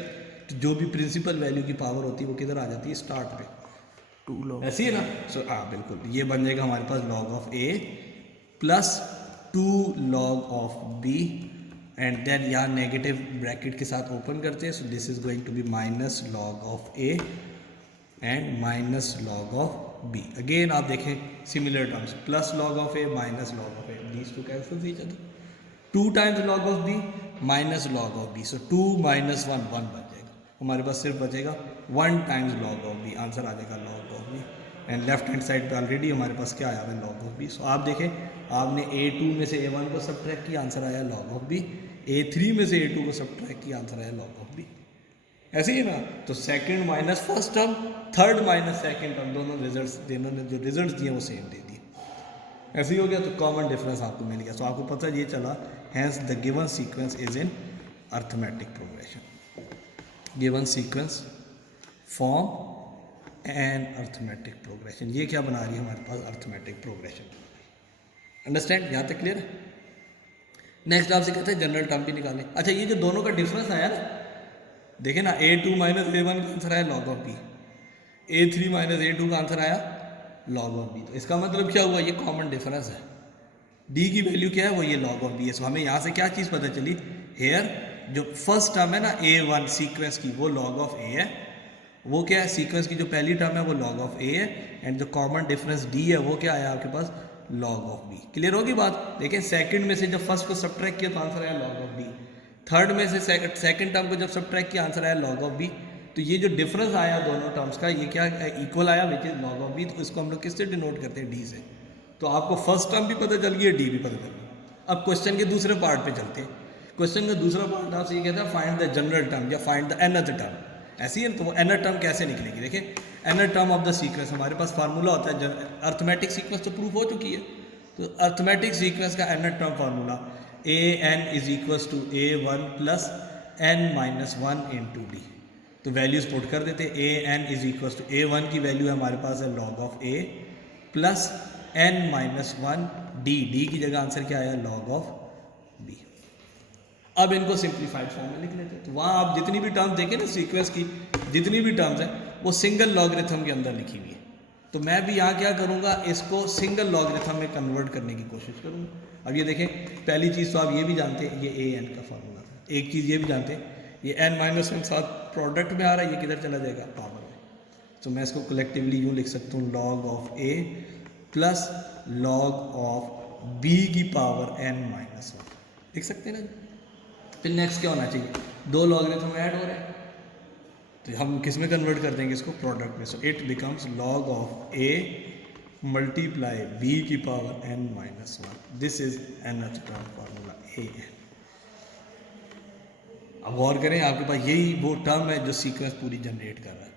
तो जो भी प्रिंसिपल वैल्यू की पावर होती है वो किधर आ जाती है, स्टार्ट पे, 2 log, ऐसी है ना। सो हाँ बिल्कुल, ये बन जाएगा हमारे पास log of A plus 2 log of b, and then यहाँ नेगेटिव ब्रैकेट के साथ ओपन करते हैं, so this is going to be minus log of a and minus log of b. Again आप देखें similar terms, plus log of a minus log of a, these two cancel each other, 2 times log of b minus log of b, so 2 minus 1 1 बच जाएगा, हमारे पास सिर्फ बचेगा 1 times log of b, answer आ जाएगा log of b. And left hand side पे already हमारे पास क्या आया है, लॉग ऑफ बी। सो आप देखें, आपने a2 में से a1 को सब्ट्रैक्ट किया, आंसर आया लॉग ऑफ बी, a3 में से a2 को सब्ट्रैक्ट किया, आंसर आया लॉग ऑफ बी। ऐसे ही ना, तो second minus first term, third minus second term, दोनों ने जो रिजल्ट्स दिए वो सेम दे दिए। ऐसे ही हो गया, तो कॉमन डिफरेंस आपको मिल गया। सो आपको पता ये चला, hence the given sequence is in arithmetic progression, given sequence form and arithmetic progression. ये क्या बना रही है हमारे पास, अर्थमेटिक प्रोग्रेशन। अंडरस्टैंड, यहाँ तक क्लियर है। नेक्स्ट आपसे कहते हैं जनरल टर्म भी निकालें। अच्छा, ये जो दोनों का डिफरेंस आया ना, देखें ना, a2 माइनस a1 का आंसर आया log of B, a3 minus a2 का आंसर आया लॉग ऑफ बी। तो इसका मतलब क्या हुआ, ये कॉमन डिफरेंस है, डी की वैल्यू क्या है, वो ये लॉग ऑफ बी है। सो हमें यहाँ से क्या चीज़ पता चली, हेयर जो फर्स्ट टर्म है ना a1 सीक्वेंस की, वो लॉग ऑफ ए है, वो क्या है, सीक्वेंस की जो पहली टर्म है वो लॉग ऑफ ए है, एंड जो कॉमन डिफरेंस डी है वो क्या आया आपके पास, लॉग ऑफ बी। क्लियर होगी बात। देखें, सेकंड में से जब फर्स्ट को सब्ट्रैक्ट किया तो आंसर आया लॉग ऑफ बी, थर्ड में से सेकंड टर्म को जब सब्ट्रैक्ट किया आंसर आया लॉग ऑफ बी। तो ये जो डिफरेंस आया दोनों टर्म्स का, ये क्या इक्वल आया, which is log of B. तो इसको हम लोग किससे डिनोट करते हैं, डी से। तो आपको फर्स्ट टर्म भी पता चल गई है, डी भी पता चल गया। अब क्वेश्चन के दूसरे पार्ट पे चलते हैं। क्वेश्चन का दूसरा पार्ट आपसे ये कहता है फाइंड द जनरल टर्म या फाइंड द एनथ टर्म, ऐसी है। तो वो एनथ टर्म कैसे निकलेगी, देखिए एनर टर्म ऑफ द सीक्वेंस, हमारे पास फार्मूला होता है जब अर्थमेटिक सीक्वेंस तो प्रूफ हो चुकी है, तो अर्थमेटिक सीक्वेंस का nth term formula a n is equals to a one plus n minus one into d. तो वैल्यूज पुट कर देते, a n is equals to a one की वैल्यू है हमारे पास है log of A plus n minus one d, d की जगह आंसर क्या आया लॉग ऑफ बी। अब इनको सिंप्लीफाइड फॉर्म में लिख लेते हैं, तो वहाँ आप जितनी भी टर्म्स देखें ना सीक्वेंस की, जितनी भी टर्म्स हैं वो सिंगल लॉगरिथम के अंदर लिखी हुई है। तो मैं भी यहाँ क्या करूँगा, इसको सिंगल लॉगरिथम में कन्वर्ट करने की कोशिश करूँगा। अब ये देखें, पहली चीज़ तो आप ये भी जानते हैं ये ए एन का फार्मूला था, एक चीज़ ये भी जानते हैं ये एन माइनस वन साथ प्रोडक्ट में आ रहा है, ये किधर चला जाएगा पावर में। तो मैं इसको कलेक्टिवली यूँ लिख सकता हूँ log of A plus log of B की पावर एन माइनस वन, लिख सकते हैं ना। फिर नेक्स्ट क्या होना चाहिए, दो लॉगरिथम ऐड हो रहे हैं, तो हम किस में कन्वर्ट कर देंगे इसको प्रोडक्ट में। So it becomes log of a multiply b की power N minus one, this is nth term formula a n. अब गौर करें, आपके पास यही वो टर्म है जो सीक्वेंस पूरी जनरेट कर रहा है।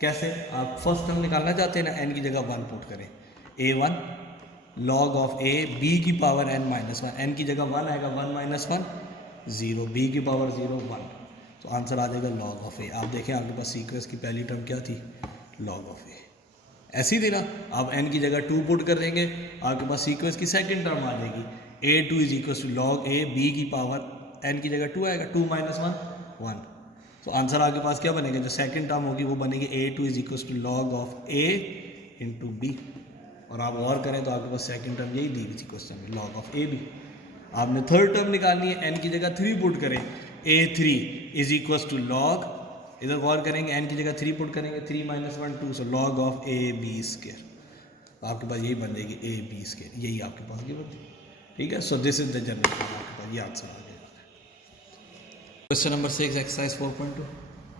कैसे, आप फर्स्ट टर्म निकालना चाहते हैं ना, एन की जगह वन पुट करें, a one log of A b की power N minus one, n की जगह वन आएगा one minus one zero, b की पावर ज़ीरो वन, तो आंसर आ जाएगा लॉग ऑफ ए। आप देखें आपके पास सीक्वेंस की पहली टर्म क्या थी लॉग ऑफ ए, ऐसी थी ना। आप एन की जगह टू पुट कर देंगे, आपके पास सीक्वेंस की सेकंड टर्म आ जाएगी a two is equal to log a b की पावर एन की जगह टू आएगा, टू माइनस वन वन, तो आंसर आपके पास क्या बनेगा, जो सेकंड टर्म होगी वो बनेगी a two is equal to log of a into b. और आप और करें तो आपके पास सेकंड टर्म यही दी हुई थी क्वेश्चन में, लॉग ऑफ ए बी। आपने थर्ड टर्म निकालनी है, एन की जगह थ्री पुट करें, a three is equal to log, इधर गौर करेंगे एन की जगह थ्री पुट करेंगे, three minus one two, so log of A b square, तो आपके पास यही बन जाएगी ए बी स्क्वायर, यही आपके पास ये बनती है। ठीक है, सो this is the general form, आपके पास ये आंसर आ जाएगा। Question number 6 exercise 4.2,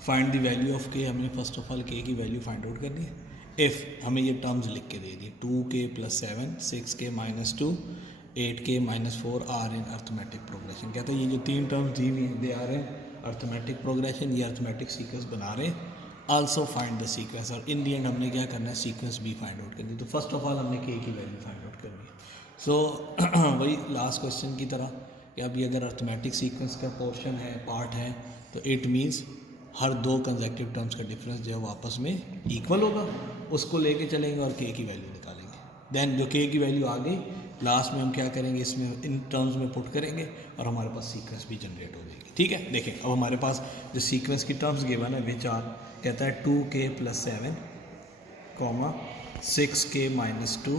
find the value of के। हमने फर्स्ट ऑफ ऑल के की वैल्यू फाइंड आउट करनी है। इफ़ हमें ये टर्म्स लिख के दे दी, 2k + 7, 6k - 2, 8k - 4 are in arithmetic progression. कहते हैं ये जो तीन टर्म्स दी हुई हैं they are in arithmetic progression, ये अर्थमेटिक सीक्वेंस बना रहे हैं। आल्सो फाइंड द सीक्वेंस, और इन दी एंड हमने क्या करना है, सीक्वेंस भी फाइंड आउट करनी है। तो फर्स्ट ऑफ ऑल हमने के की वैल्यू फाइंड आउट करनी है। सो वही लास्ट क्वेश्चन की तरह कि अब ये अगर अर्थमेटिक सीक्वेंस का पोर्शन है, पार्ट है, तो इट मीन्स हर दो कंसेक्टिव टर्म्स का डिफरेंस जो है वो आपस में इक्वल होगा, उसको लेके चलेंगे और के की वैल्यू निकालेंगे। देन जो के की वैल्यू आ गई, लास्ट में हम क्या करेंगे, इसमें इन टर्म्स में पुट करेंगे और हमारे पास सीक्वेंस भी जनरेट हो जाएगी। ठीक है, देखें अब हमारे पास जो सीक्वेंस की टर्म्स गिवन है विच आर, कहता है 2k + 7, 6k - 2,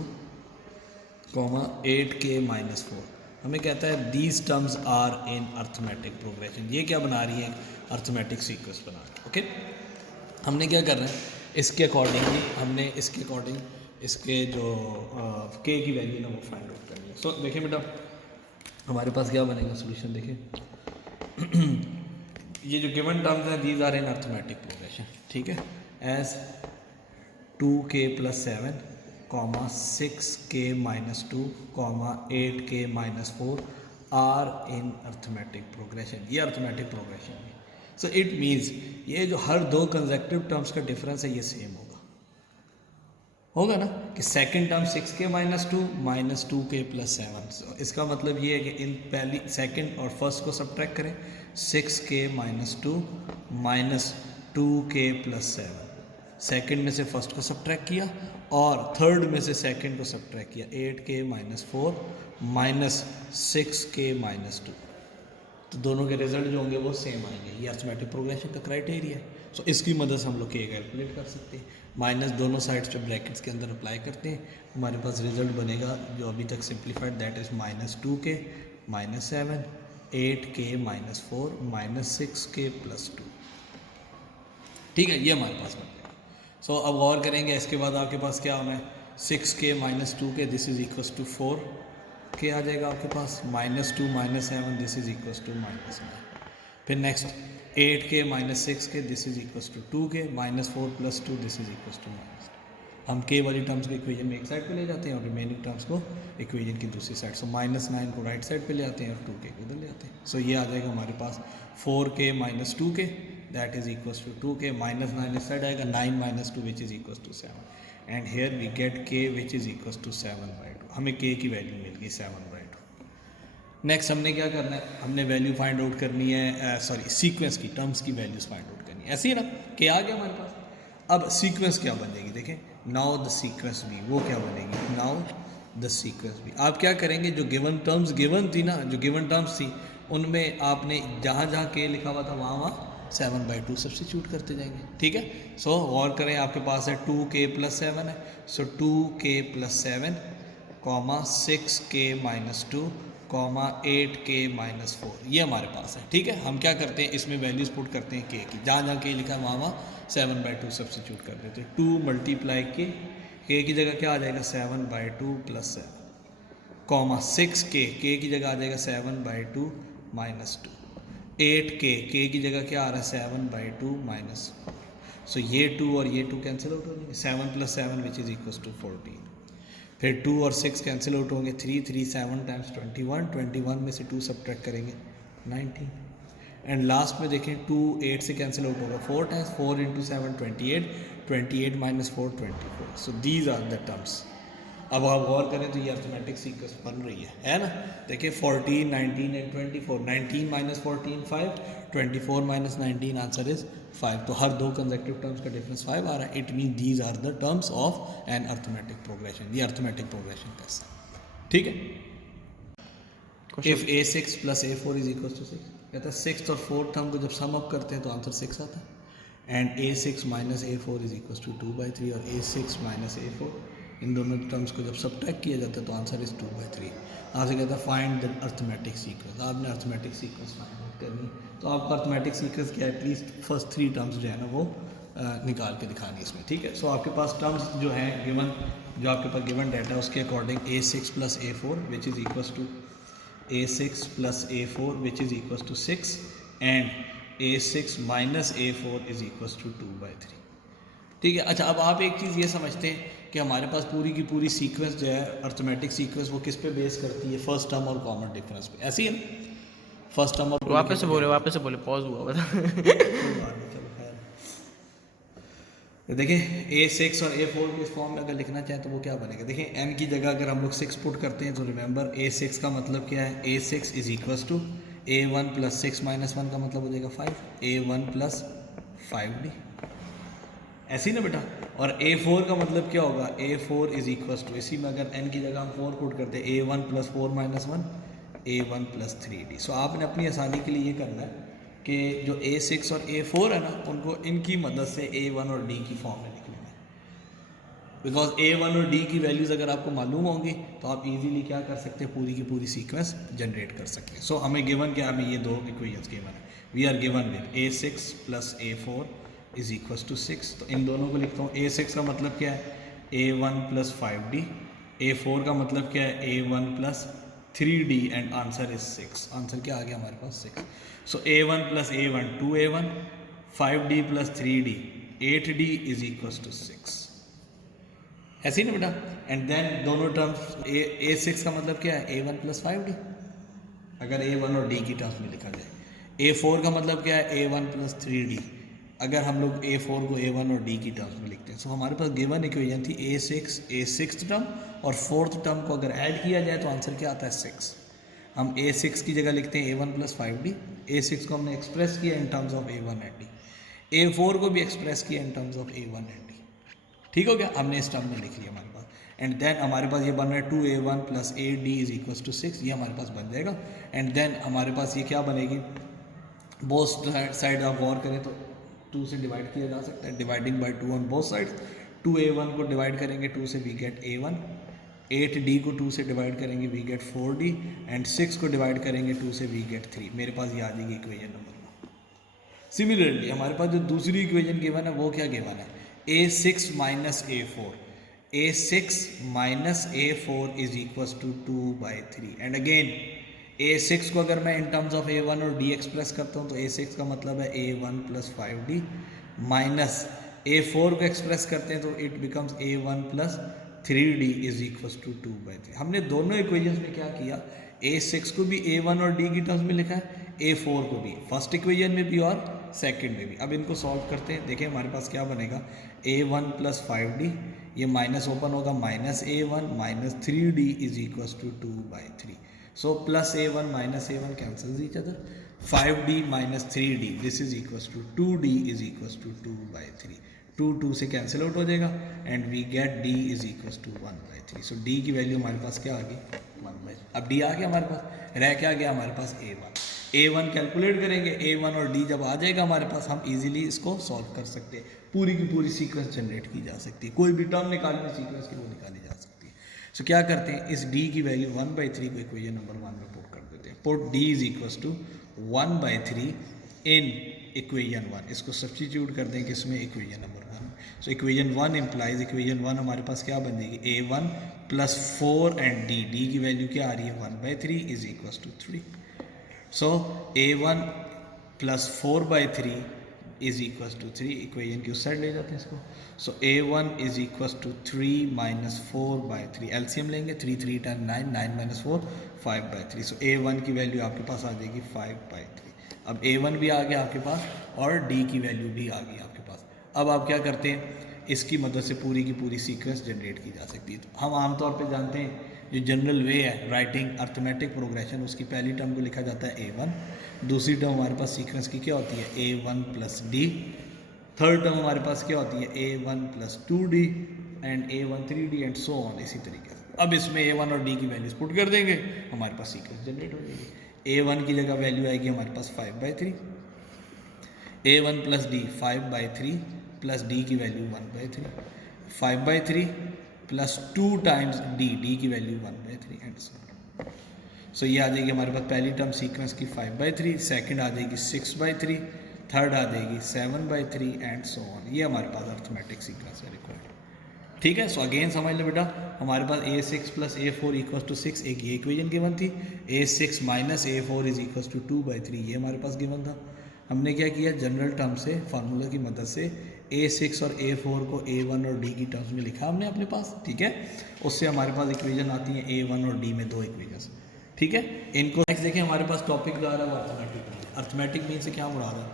8k - 4। हमें कहता है these terms are in arithmetic progression. ये क्या बना रही है, अर्थमेटिक सीक्वेंस बना रही है। ओके, हमने क्या कर रहे हैं, इसके अकॉर्डिंगली हमने इसके अकॉर्डिंग इसके जो के की वैल्यू ना वो फाइंड आउट करनी है। सो देखिए बेटा, हमारे पास क्या बनेगा सोल्यूशन, देखिए ये जो गिवन टर्म्स हैं these are in arithmetic progression. ठीक है, as 2k + 7, 6k - 2, 8k - 4 are in arithmetic progression. ये अर्थमेटिक प्रोग्रेशन है। सो इट मीन्स ये जो हर दो कंसेक्टिव टर्म्स का डिफरेंस है ये सेम होगा ना, कि second term 6k - 2 - 2k + 7। So, इसका मतलब ये है कि इन पहली सेकंड और फर्स्ट को सब्ट्रैक्ट करें, 6k - 2 - 2k + 7, सेकंड में से फर्स्ट को सब्ट्रैक्ट किया और थर्ड में से सेकंड को सब्ट्रैक्ट किया, 8k - 4 - 6k - 2, तो दोनों के रिजल्ट जो होंगे वो सेम आएंगे। ये अर्थमेटिक प्रोग्रेशन का क्राइटेरिया है। सो इसकी मदद से हम लोग के कैलकुलेट कर सकते हैं। माइनस दोनों साइड्स पे ब्रैकेट्स के अंदर अप्लाई करते हैं, हमारे पास रिजल्ट बनेगा जो अभी तक simplified, that is -2k - 7, 8k - 4 - 6k + 2। ठीक है, ये हमारे पास बन गया। सो अब गौर करेंगे, इसके बाद आपके पास क्या होना है, 6k - 2k this is equal to 4k आ जाएगा आपके पास, -2 - 7 दिस इज इक्वल टू -9। फिर next 8k - 6k this is equal to 2k, -4 + 2 this is equal to -2। हम k वाली टर्म्स को इक्वेशन में एक साइड पे ले जाते हैं और रिमेनिंग टर्म्स को इक्वेशन की दूसरी साइड। सो -9 को राइट साइड पे ले आते हैं और 2k को इधर ले आते हैं। सो ये आ जाएगा हमारे पास 4k - 2k that is equals to 2k minus 9 इस साइड आएगा 9 minus 2 which is equals to 7 and here we get k which is equals to 7/2। हमें k की वैल्यू मिल गई 7/2। नेक्स्ट हमने क्या करना है, हमने वैल्यू फाइंड आउट करनी है, सॉरी सीक्वेंस की टर्म्स की वैल्यूज़ फाइंड आउट करनी है। ऐसे ही ना k आ गया हमारे पास। अब सीक्वेंस क्या बनेगी, देखें नाउ द सीक्वेंस भी, वो क्या बनेगी, नाउ द सीक्वेंस भी। आप क्या करेंगे, जो गिवन टर्म्स गिवन थी ना, जो गिवन टर्म्स थी उनमें आपने जहाँ जहाँ k लिखा हुआ था वहाँ 7/2 सब्स्टिट्यूट करते जाएंगे। ठीक है, सो गौर करें, आपके पास है 2k + 7 है, सो 2k + 7 comma 6k - 2 comma 8k - 4 ये हमारे पास है। ठीक है, हम क्या करते हैं इसमें वैल्यूज़ पुट करते हैं k की, जहाँ जहाँ k लिखा है वहाँ 7/2 सब्स्टिट्यूट कर देते हैं। 2 × k की जगह क्या आ जाएगा 7/2 + 7 कॉमा 6k k की जगह आ जाएगा 7/2 - 2 8k k की जगह क्या आ रहा है 7/2 - 4। सो ये 2 और ये 2 कैंसिल आउट हो जाएंगे, 7 + 7 विच इज़ इक्वल्स टू 14। फिर 2 और 6 कैंसिल आउट होंगे, 3 3 7 टाइम्स 21, 21 में से 2 सब्ट्रैक्ट करेंगे 19 एंड लास्ट में देखें 2 8 से कैंसिल आउट होगा 4 times, 4 × 7 28, 28 - 4 24। So these are the terms. अब आप गौर करें तो ये अर्थमेटिक सीक्वेंस बन रही है ना। देखिए 14, 19 एंड 24, 19 - 14 5, 24 - 19 आंसर इज 5। तो हर दो कंसेक्टिव टर्म्स का डिफरेंस 5 आ रहा है। It mean these are the terms of an arithmetic progression. ये अर्थमेटिक प्रोग्रेशन कैसा, ठीक है। If a6 + a4 is equal to 6, कहता है 6th और 4th टर्म को जब सम अप करते हैं तो आंसर 6 आता है। And a6 - a4 is equal to 2/3 और a6 - a4 इन दोनों टर्म्स को जब सब्ट्रैक्ट किया जाता है तो आंसर इज 2/3। आपसे कहता है फाइंड द अर्थमेटिक सीक्वेंस। आपने अर्थमेटिक सीक्वेंस फाइंड आउट करनी, तो आपका अर्थमेटिक सीक्वेंस क्या, एटलीस्ट फर्स्ट 3 टर्म्स जो है ना वो निकाल के दिखानी इसमें। ठीक है, सो आपके पास टर्म्स जो हैं गिवन, जो आपके पास गिवन डाटा है उसके according a6 + a4 which is equal to a6 + a4 which is equal to 6 and a6 - a4 is equal to 2/3। ठीक है, अच्छा अब आप एक चीज़ ये समझते हैं कि हमारे पास पूरी की पूरी सीक्वेंस जो है अर्थमेटिक सीक्वेंस वो किस पे बेस करती है, फर्स्ट टर्म और कॉमन डिफरेंस पे। ऐसी है ना, फर्स्ट टर्म और वापस से बोले पॉज हुआ था। देखिए a6 और a4 को इस फॉर्म में अगर लिखना चाहें तो वो क्या बनेगा, देखिए n की जगह अगर हम लोग 6 पुट करते हैं तो रिमेंबर a6 का मतलब क्या है, a6 is equal to a1 + 6 - 1 का मतलब हो जाएगा 5, a1 + 5d, ऐसे ही ना बेटा। और a4 का मतलब क्या होगा, a4 इज इक्वल टू, इसी में अगर n की जगह हम 4 पुट करते हैं a1 + 4 - 1 a1 + 3d। सो आपने अपनी आसानी के लिए ये करना है कि जो a6 और a4 है ना उनको इनकी मदद से a1 और d की फॉर्म में लिख लेना है। बिकॉज a1 और d की वैल्यूज़ अगर आपको मालूम होंगी तो आप इजीली क्या कर सकते हैं, पूरी की पूरी सीक्वेंस जनरेट कर सकते हैं। सो हमें गिवन क्या, हमें ये दो इक्वेशंस गिवन है। We are given with a6 + a4 is equal to 6। तो इन दोनों को लिखता हूँ। a6 का मतलब क्या है a1 + 5d, a4 का मतलब क्या है a1 + 3d and answer is 6। Answer क्या आ गया हमारे पास 6। So a1 + a1 2a1, 5d + 3d 8d is equal to 6। ऐसे ही ना बेटा। एंड देन दोनों टर्म्स a6 का मतलब क्या है a1 + 5d अगर a1 और d की टर्म्स में लिखा जाए। a4 का मतलब क्या है a1 + 3d अगर हम लोग a4 को a1 और d की टर्म्स में लिखते हैं। सो हमारे पास गिवन इक्वेशन थी a6 टर्म और 4th टर्म को अगर ऐड किया जाए तो आंसर क्या आता है 6। हम a6 की जगह लिखते हैं a1 + 5d, a6 को हमने एक्सप्रेस किया इन terms of a1 and d, a4 को भी एक्सप्रेस किया इन terms of a1 and d। ठीक हो गया, हमने इस टर्म में लिख लिया हमारे पास। एंड देन हमारे पास ये बन रहा है 2a1 + 8d is equal to 6, ये हमारे पास बन जाएगा। एंड देन हमारे पास ये क्या बनेगी, बोथ साइड आप गौर करें तो 2 से डिवाइड किया जा सकता है, dividing by 2 on both sides. 2a1 को डिवाइड करेंगे 2 से वी गेट a1, 8d को 2 से डिवाइड करेंगे वी गेट 4d एंड 6 को डिवाइड करेंगे 2 से वी गेट 3। मेरे पास ये आ जाएगी इक्वेशन नंबर 1। सिमिलरली हमारे पास जो दूसरी इक्वेशन गिवन है वो क्या गिवन है, a6 - a4, a6 - a4 is equal to 2/3। And again a6 को अगर मैं इन टर्म्स ऑफ a1 और d एक्सप्रेस करता हूँ तो a6 का मतलब है a1 + 5d माइनस a4 को एक्सप्रेस करते हैं तो it becomes a1 + 3d is equal to 2/3। हमने दोनों इक्वेशंस में क्या किया, a6 को भी a1 और d की टर्म्स में लिखा है, a4 को भी फर्स्ट इक्वेशन में भी और सेकंड में भी। अब इनको सॉल्व करते हैं, देखें हमारे पास क्या बनेगा, a1 प्लस 5d, ये माइनस ओपन होगा, minus a1 minus 3d is equal to 2/3। So plus a1 minus a1 cancels each other, 5d minus 3d this is equal to 2d is equal to 2/3। 2 से cancel out हो जाएगा and we get d is equal to 1/3। So d की value हमारे पास क्या आ गई, 1/3। अब d आ गया हमारे पास, रह क्या गया हमारे पास a1 कैलकुलेट करेंगे, a1 और d जब आ जाएगा हमारे पास हम इजीली इसको सॉल्व कर सकते हैं, पूरी की पूरी सीक्वेंस जनरेट की जा सकती है, कोई भी टर्म निकालनी सीक्वेंस की वो निकाली जा सकती है। सो क्या करते हैं, इस d की वैल्यू 1/3 को इक्वेशन नंबर 1 में पुट कर देते हैं। Put d is equal to 1/3 in equation 1, इसको सब्स्टिट्यूट कर देंगे इसमें equation number 1। So equation 1 implies equation 1 हमारे पास क्या बन जाएगी, a1 प्लस 4 एंड d की वैल्यू क्या आ रही है 1/3 is equal to 3। So a1 plus 4/3 is equal to 3, equation की उस साइड ले जाते हैं इसको। So a1 is equal to 3 minus 4/3, LCM लेंगे, 3 3 10 9, 9 माइनस 4 5/3। सो a1 की वैल्यू आपके पास आ जाएगी 5/3। अब a1 भी आ गया आपके पास और d की वैल्यू भी आ गई आपके पास। अब आप क्या करते हैं, इसकी मदद से पूरी की पूरी सीक्वेंस जनरेट की जा सकती है। तो हम आमतौर पे जानते हैं जो जनरल वे है राइटिंग अर्थमेटिक प्रोग्रेशन, उसकी पहली टर्म को लिखा जाता है a1, दूसरी टर्म हमारे पास सीक्वेंस की क्या होती है a1 plus d, third term हमारे पास क्या होती है a1 plus 2d and a1 3d and so on, इसी तरीके से। अब इसमें a1 और d की वैल्यूज पुट कर देंगे, हमारे पास सीक्वेंस जनरेट हो जाएगी। a1 की जगह वैल्यू आएगी हमारे पास 5/3, a1 plus d 5/3 plus d की वैल्यू 1/3, 5/3 प्लस 2 टाइम्स d की वैल्यू 1/3 एंड सो ये आ जाएगी हमारे पास पहली टर्म सीक्वेंस की 5/3, सेकंड आ जाएगी 6/3, थर्ड आ जाएगी 7/3 एंड सो ऑन। ये हमारे पास अर्थमेटिक सीक्वेंस है रिकॉर्ड, ठीक है। सो अगेन समझ लो बेटा, हमारे पास a6 plus a4 equal to 6, एक ये इक्वेशन गिवन थी, a6 minus a4 is equal to 2/3, ये हमारे पास गिवन था। हमने क्या किया, जनरल टर्म से फार्मूला की मदद से a6 और a4 को a1 और d की टर्म्स में लिखा हमने अपने पास, ठीक है। उससे हमारे पास इक्वेशन आती है a1 और d में 2 इक्वेशन, ठीक है। इनको नेक्स्ट देखें, हमारे पास टॉपिक जो आ रहा है वो अर्थमेटिक मीन। अर्थमेटिक मीन से क्या मुराद है,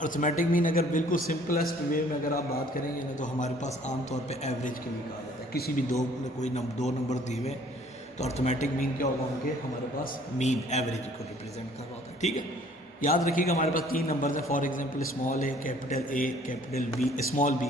अर्थमेटिक मीन अगर बिल्कुल सिंपलेस्ट वे में अगर आप बात करेंगे ना, तो हमारे पास आमतौर पे एवरेज के लिए कहा जाता है। किसी भी दो नंबर दिए हुए तो अर्थमेटिक मीन क्या होगा उनके, हमारे पास मीन एवरेज को रिप्रेजेंट कर रहा होता है, ठीक है। याद रखिएगा हमारे पास 3 नंबर्स हैं, for example small a, capital B, small b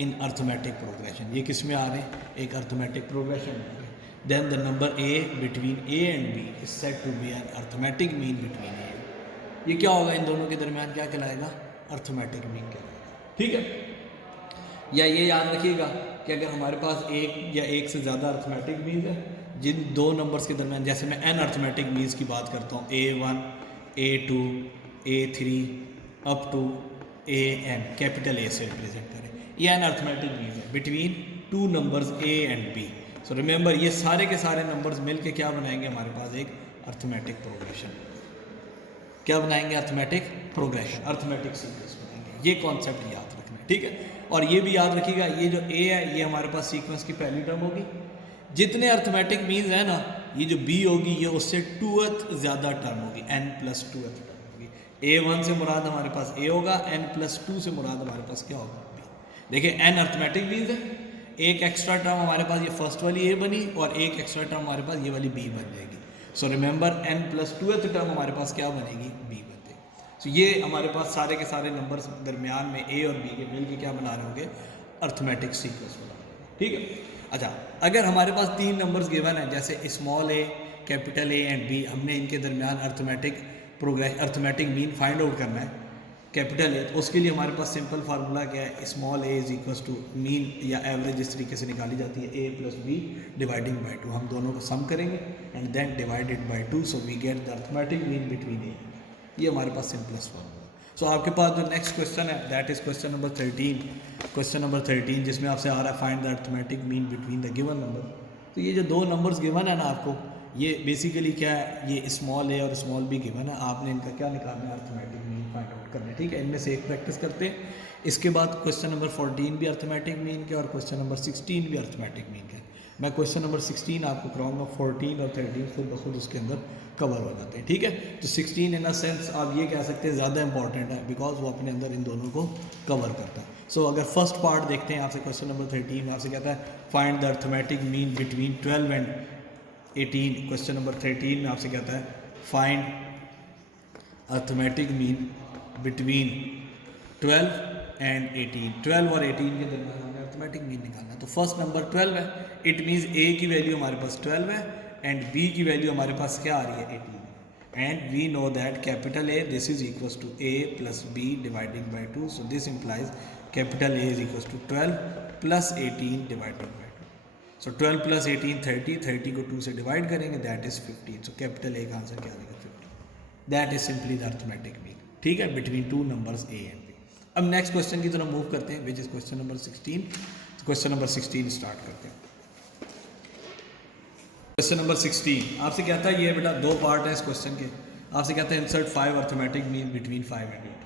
in arithmetic progression. ये किस में आ रहे हैं, एक अर्थमेटिक प्रोग्रेशन में। Then the number a between a and b is said to be an arithmetic mean between a। ये क्या होगा, इन दोनों के दरमियान क्या कहलाएगा, अर्थमेटिक मीन कहलाएगा, ठीक है। या ये याद रखिएगा कि अगर हमारे पास एक या एक से ज़्यादा अर्थमेटिक मीन है, जिन दो नंबर्स के दरमियान, जैसे मैं n अर्थमेटिक मीन्स की बात करता हूँ, a1 a2 a3 up to an, capital A से रिप्रेजेंट करें, ये एन अर्थमेटिक मीन है between 2 numbers a and b। So remember ये सारे के सारे नंबर्स मिलके क्या बनाएंगे हमारे पास, एक अर्थमेटिक प्रोग्रेशन। क्या बनाएंगे, अर्थमेटिक प्रोग्रेशन, अर्थमेटिक सीक्वेंस बनाएंगे। ये कॉन्सेप्ट याद रखना है, ठीक है। और ये भी याद रखिएगा, ये जो a है ये हमारे पास सीक्वेंस की पहली टर्म होगी। जितने अर्थमेटिक मीन्स है ना, ये जो b होगी ये उससे 2th ज़्यादा टर्म होगी, n प्लस 2th टर्म होगी। a1 से मुराद हमारे पास a होगा, n प्लस 2 से मुराद हमारे पास क्या होगा, b। देखिए n अर्थमेटिक मीन्स है, एक एक्स्ट्रा टर्म हमारे पास ये फर्स्ट वाली a बनी और एक एक्स्ट्रा टर्म हमारे पास ये वाली b बन जाएगी। So remember n plus 2th term हमारे पास क्या बनेगी, b बन जाएगी। सो ये हमारे पास सारे के सारे नंबर्स दरमियान में a और b के मिल के क्या बना रहे होंगे, अर्थमेटिक सीक्वेंस बना रहे होंगे, ठीक है। अच्छा, अगर हमारे पास 3 नंबर्स गिवन है, जैसे small a, capital A and b, हमने इनके दरमियान अर्थमेटिक मीन फाइंड आउट करना है, कैपिटल A, तो उसके लिए हमारे पास सिंपल फार्मूला क्या है, small a is equal to mean या एवरेज इस तरीके से निकाली जाती है, a plus b dividing by 2। हम दोनों को सम करेंगे and then divided by 2, so we get the arithmetic mean between a। ये हमारे पास सिंपलेस्ट फार्मूला। सो आपके पास जो नेक्स्ट क्वेश्चन है दैट इज क्वेश्चन नंबर 13, जिसमें आपसे आ रहा है find the arithmetic mean between the given number. तो ये जो 2 नंबर्स गिवन है ना आपको, ये बेसिकली क्या है, ये स्मॉल a और स्मॉल b गिवन है, आपने इनका क्या निकालना है, अर्थमेटिक मीन फाइंड आउट करना है, ठीक है। इनमें से एक प्रैक्टिस करते हैं। इसके बाद क्वेश्चन नंबर 14 भी अर्थमेटिक मीन के और क्वेश्चन नंबर 16 भी अर्थमेटिक मीन के। मैं क्वेश्चन नंबर 16 आपको कराऊंगा, 14 और 13 खुद ब खुद उसके अंदर कवर हो जाते हैं, ठीक है। तो 16 इन अ सेंस आप ये कह सकते हैं ज़्यादा इंपॉर्टेंट है बिकॉज वो अपने अंदर इन दोनों को कवर करता है। सो अगर फर्स्ट पार्ट देखते हैं आपसे क्वेश्चन नंबर 13 में आपसे कहता है find the arithmetic mean between 12 and 18। Question number 13 में आपसे कहता है find arithmetic mean between 12 and 18। 12 और 18 के दरमियान हमें अर्थमेटिक मीन निकालना है। तो फर्स्ट नंबर 12 है, इट मीन्स ए की वैल्यू हमारे पास 12 है एंड बी की वैल्यू हमारे पास क्या आ रही है 18 है। And we know that capital A this is equals to A plus B dividing by 2, so this implies capital A is equals to 12 plus 18 dividing by 2। So 12 plus 18 30, 30 को 2 से डिवाइड करेंगे that is 15। So capital A का answer क्या आएगा 15। That is simply the arithmetic mean, ठीक है, between two numbers A and B. अब next question की तरफ मूव करते हैं विच इज क्वेश्चन नंबर 16। तो क्वेश्चन नंबर 16 स्टार्ट करते हैं। क्वेश्चन नंबर 16 आपसे कहता है, ये बेटा दो पार्ट है इस क्वेश्चन के। आपसे कहता है insert 5 arithmetic mean between 5 and 8।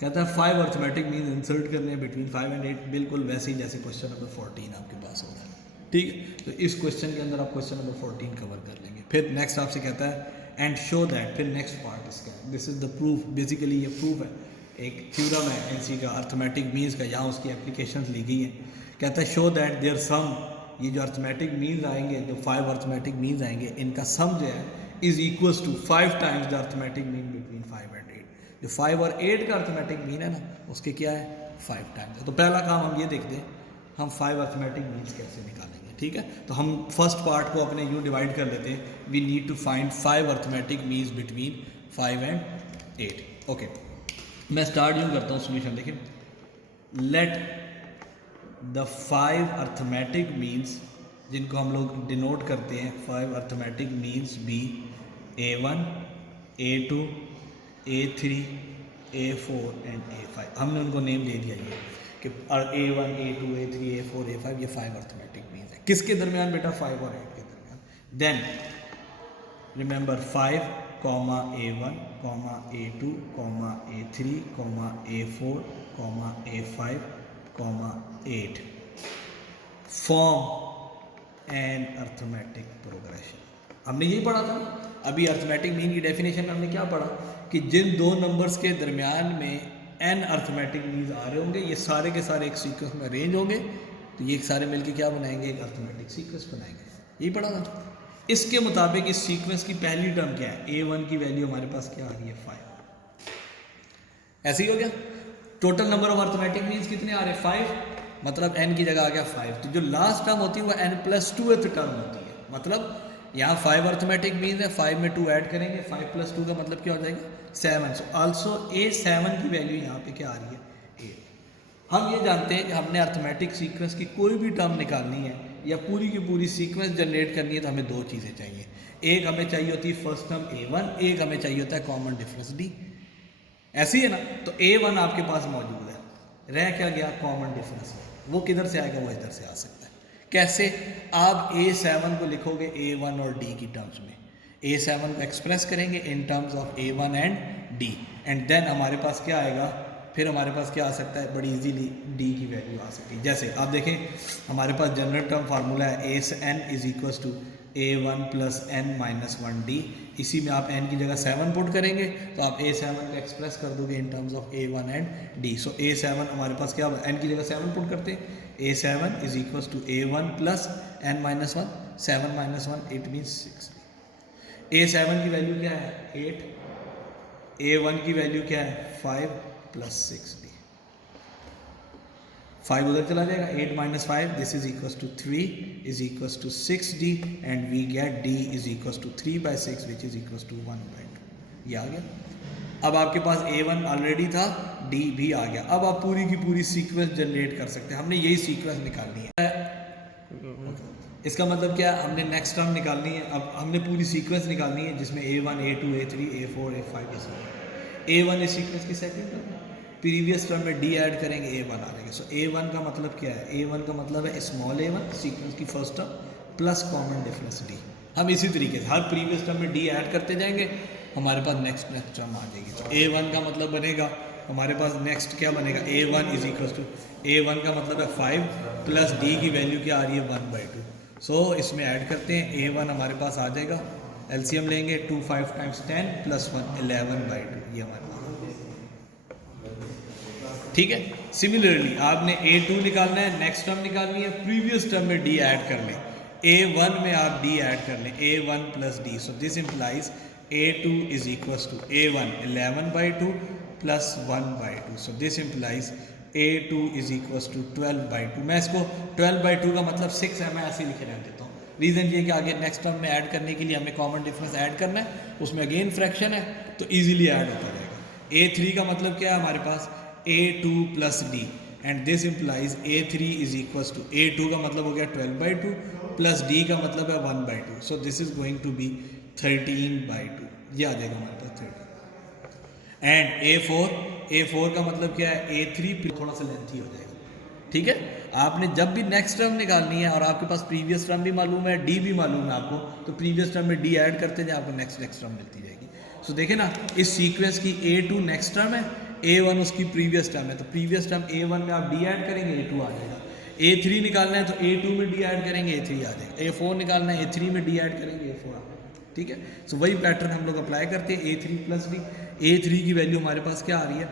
कहता है 5 अर्थमेटिक मीन इंसर्ट करने हैं बिटवीन 5 एंड 8, बिल्कुल वैसे ही जैसे क्वेश्चन नंबर 14 आपके पास हो रहा है, ठीक है। तो इस क्वेश्चन के अंदर आप क्वेश्चन नंबर 14 कवर कर लेंगे। फिर नेक्स्ट आपसे कहता है एंड शो दैट, फिर नेक्स्ट पार्ट इसका this is the proof. Basically ये प्रूफ है, एक थ्योरम है एनसी का अर्थमेटिक मीन्स का, यहाँ उसकी एप्लीकेशंस ली गई हैं। कहता है शो दैट देयर सम, ये जो अर्थमेटिक मीन्स आएंगे, जो 5 अर्थमेटिक मीन्स आएंगे, इनका सम जो है is equals to 5 times the arithmetic mean between 5 and 8। जो 5 और 8 का अर्थमेटिक मीन है ना, उसके क्या है 5 टाइम्स है। तो पहला काम हम ये देखते हैं, हम 5 अर्थमेटिक मीन्स कैसे निकालेंगे, ठीक है। तो हम फर्स्ट पार्ट को अपने यूँ डिवाइड कर लेते हैं, we need to find 5 arithmetic means between 5 and 8। Okay, मैं स्टार्ट यूँ करता हूँ सोल्यूशन। देखिए, लेट द 5 अर्थमेटिक मीन्स, जिनको हम लोग डिनोट करते हैं 5 arithmetic means B A1, A2, A3, A4 and A5। हमने उनको नेम दे दिया ये कि A1, A2, A3, A4, A5 ये 5 अर्थमेटिक मीन्स है। किसके दरमियान बेटा 5 और 8 के दरमियान। Then remember 5, A1, A2, A3, A4, A5, A8 form an arithmetic progression. हमने यही पढ़ा था अभी अर्थमेटिक मीन की डेफिनेशन में। हमने क्या पढ़ा कि जिन दो नंबर्स के दरमियान में एन अर्थमेटिक मीन्स आ रहे होंगे, ये सारे के सारे एक सीक्वेंस में अरेंज होंगे, तो ये सारे मिलके क्या बनाएंगे, एक अर्थमेटिक सीक्वेंस बनाएंगे। यही पढ़ा था। इसके मुताबिक इस सीक्वेंस की पहली टर्म क्या है, A1 की वैल्यू हमारे पास क्या आ रही है 5। ऐसे ही हो गया। Total number of arithmetic means कितने आ रहे हैं 5, मतलब n की जगह आ गया 5। तो जो लास्ट टर्म होती है वो n+2th टर्म होती है। मतलब यहाँ 5 अर्थमेटिक मीन्स है, 5 में 2 ऐड करेंगे, 5 + 2 का मतलब क्या हो जाएगा 7। सो आल्सो A7 की वैल्यू यहाँ पे क्या आ रही है 8। हम ये जानते हैं कि हमने अर्थमेटिक सीक्वेंस की कोई भी टर्म निकालनी है या पूरी की पूरी सीक्वेंस जनरेट करनी है तो हमें दो चीज़ें चाहिए। एक हमें चाहिए होती है फर्स्ट टर्म A1, एक हमें चाहिए होता है कॉमन डिफरेंस D। ऐसी है ना। तो A1 आपके पास मौजूद है, रह क्या गया कॉमन डिफरेंस। वो किधर से आएगा, वो इधर से आ सकता है। कैसे, आप A7 को लिखोगे A1 और D की टर्म्स में। A7 को एक्सप्रेस करेंगे in terms of A1 and D, and then हमारे पास क्या आएगा, फिर हमारे पास क्या आ सकता है, बड़ी इजीली D की वैल्यू आ सकती है। जैसे आप देखें हमारे पास जनरल टर्म फार्मूला है AN = A1 + n-1D। इसी में आप n की जगह 7 पुट करेंगे तो आप A7 को एक्सप्रेस कर दोगे इन terms of A1 and D। So A7 हमारे पास क्या होगा, n की जगह 7 पुट करते हैं, A7 = A1 + n-1, 7 - 1 it means 6। A7 की वैल्यू क्या है 8, A1 की वैल्यू क्या है 5 + 6D। 5 उधर चला जाएगा, 8 - 5 this is equals to 3 = 6D and we get D = 3/6 which is equals to 1/2। ये आ गया। अब आपके पास A1 ऑलरेडी था, D भी आ गया। अब आप पूरी की पूरी सीक्वेंस जनरेट कर सकते हैं। हमने यही सीक्वेंस निकालनी है। इसका मतलब क्या है, हमने नेक्स्ट टर्म निकालनी है। अब हमने पूरी सीक्वेंस निकालनी है जिसमें A1, A2, A3, A4, A5 ये सब। A1 इस सीक्वेंस की सेकंड टर्म, प्रीवियस टर्म में D ऐड करेंगे A1 आ जाएगा। सो A1 का मतलब क्या है, A1 का मतलब है स्मॉल a1 सीक्वेंस की first term plus common difference D। हम इसी तरीके से हर प्रीवियस टर्म में D ऐड करते जाएंगे, हमारे पास नेक्स्ट टर्म आ जाएगी। तो A1 का मतलब बनेगा हमारे पास नेक्स्ट क्या बनेगा, A1 का मतलब है 5 प्लस D की वैल्यू क्या आ रही है 1/2। सो इसमें ऐड करते हैं, A1 हमारे पास आ जाएगा, एलसीएम लेंगे 2 5 टाइम्स 10 प्लस 1 11/2, ये हमारे पास, ठीक है। सिमिलरली आपने A2 निकालना है, नेक्स्ट टर्म निकालनी है, प्रीवियस टर्म में D ऐड कर लें, A1 में आप D ऐड कर लें, A1 plus D, so this implies A2 is equals to A1 11/2 plus 1/2, so this implies A2 is equals to 12/2। मैं इसको 12/2 का मतलब 6 है, मैं ऐसे ही लिखे रहने देता हूँ। रीज़न ये कि आगे नेक्स्ट टर्म में ऐड करने के लिए हमें कॉमन डिफरेंस ऐड करना है, उसमें अगेन फ्रैक्शन है तो ईजिली ऐड होता रहेगा। A3 का मतलब क्या है हमारे पास, A2 plus D, and this implies A3 is equals to, A2 का मतलब हो गया 12/2 प्लस D का मतलब है 1/2, so this is going to be 13/2, ये आ जाएगा हमारे पास 13। एंड A4 का मतलब क्या है, A3 थोड़ा सा लेंथी हो जाएगा, ठीक है। आपने जब भी नेक्स्ट टर्म निकालनी है और आपके पास प्रीवियस टर्म भी मालूम है, D भी मालूम है आपको, तो प्रीवियस टर्म में D ऐड करते जाए, आपको नेक्स्ट टर्म मिलती जाएगी। सो देखें ना, इस सीक्वेंस की A2 नेक्स्ट टर्म है, A1 उसकी प्रीवियस टर्म है, तो प्रीवियस टर्म A1 में आप D ऐड करेंगे, A2 आ जाएगा। A3 निकालना है तो A2 में D ऐड करेंगे, A3 आ जाएगा। A4 निकालना है, A3 में D ऐड करेंगे, A4 आ जाएगा, ठीक है। सो वही पैटर्न हम लोग अप्लाई करते हैं, A3 प्लस D। A3 की वैल्यू हमारे पास क्या आ रही है,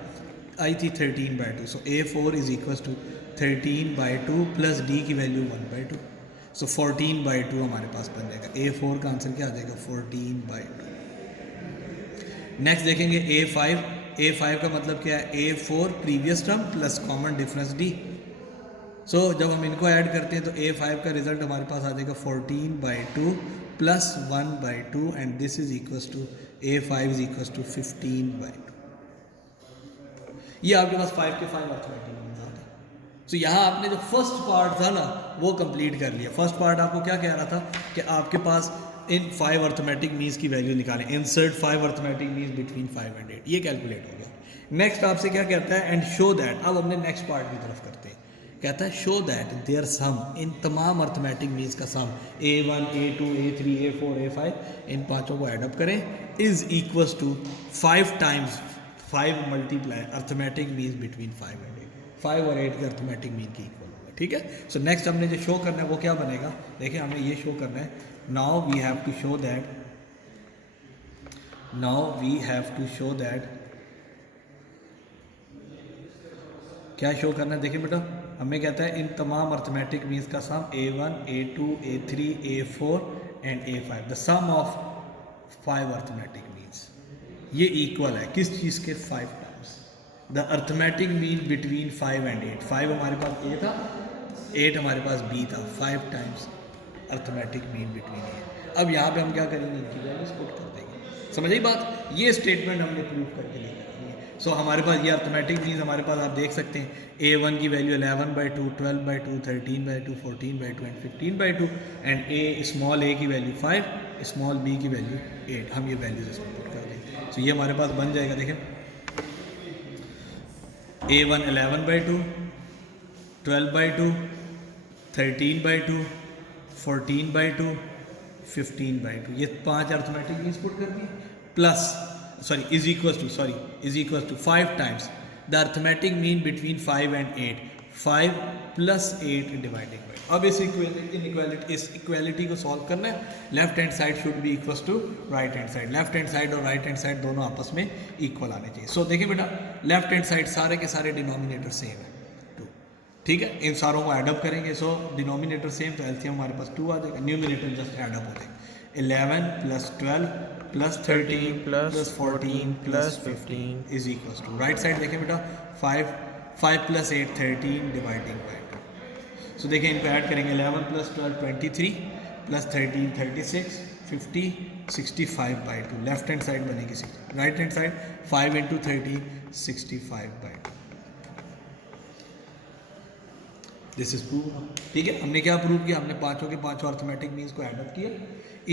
आई थी 13/2, so A4 is equal to 13/2 plus D की वैल्यू 1/2, सो 14/2 हमारे पास बन जाएगा। A4 का आंसर क्या आ जाएगा, 14/2। नेक्स्ट देखेंगे A5 का मतलब क्या है, A4 previous term plus common difference D। सो जब हम इनको ऐड करते हैं तो A5 का रिजल्ट हमारे पास आ जाएगा 14/2 plus 1/2, and this is equals to A5 is equals to 15/2। ये आपके पास 5 के 5 अर्थमेटिक मीन्स आ गए। सो यहाँ आपने जो फर्स्ट पार्ट था ना वो कंप्लीट कर लिया। फर्स्ट पार्ट आपको क्या कह रहा था कि आपके पास इन 5 अर्थमेटिक मीन्स की वैल्यू निकालें, insert 5 arithmetic means between 5 and 8, ये कैलकुलेट हो गया। नेक्स्ट आपसे क्या कहता है, एंड शो दैट, अब हमने नेक्स्ट पार्ट की तरफ करते हैं, कहता है शो दैट देयर सम, इन तमाम अर्थमेटिक मीन्स का sum A1 A2 A3 A4 A5 इन पाँचों को एडअप करें, is equals to 5 times 5 multiply arithmetic means between 5 and 8, 5 और 8 के अर्थमेटिक मीन की इक्वल होगा, ठीक है। सो नेक्स्ट हमने जो शो करना है वो क्या बनेगा, देखिए हमें ये शो करना है, now we have to show that क्या शो करना है, देखिए बेटा हमें कहता है इन तमाम अर्थमेटिक मीन्स का sum A1 A2 A3 A4 and A5, the sum of 5 arithmetic means, ये इक्वल है किस चीज़ के, 5 times the arithmetic mean between 5 and 8। 5 हमारे पास A था, 8 हमारे पास B था, 5 times arithmetic mean between A। अब यहाँ पे हम क्या करेंगे, इनकी वैल्यूज पुट कर देंगे, समझ आई बात। ये स्टेटमेंट हमने प्रूव करके लेकर आनी है। सो हमारे पास ये अर्थमेटिक मीन्स हमारे पास आप देख सकते हैं, A1 की value 11/2 12/2 13/2 14/2 and 15/2, and small a की वैल्यू 5, स्मॉल b की वैल्यू 8। हम ये वैल्यूज इसमें पुट कर देंगे, सो ये हमारे पास बन जाएगा। देखें A1 11/2 12/2 13/2 14/2 15/2, ये 5 अर्थमेटिक मीन्स पुट कर दिए, plus is equal to 5 times the arithmetic mean between 5 and 8, 5 plus 8 dividing by. अब इस इक्वालिटी को सॉल्व करना है, left hand side should be equal to right hand side, left hand side और right hand side दोनों आपस में equal आने चाहिए। सो देखिए बेटा, लेफ्ट हैंड साइड सारे के सारे डिनोमिनेटर सेम है 2, ठीक है, इन सारों को एडअप करेंगे, सो डिनोमिनेटर सेम, तो एलसीएम हमारे पास 2 आ जाएगा, न्यूमिनेटर जस्ट एडअप हो जाएगा, 11 plus 12 plus 13 plus 14 plus 15 is equal to, right side देखें बेटा 5 प्लस 8 13 डिवाइडिंग बाई 2। सो देखिए इनको ऐड करेंगे, 11 plus 12 23 plus 13 36 50 65/2, left hand side बनेगी 6, right hand side 5 × 13 65/2। This is prove, ठीक है। हमने क्या प्रूव किया, हमने पांचों के पांचों अर्थमेटिक मीन्स को एड अप किया,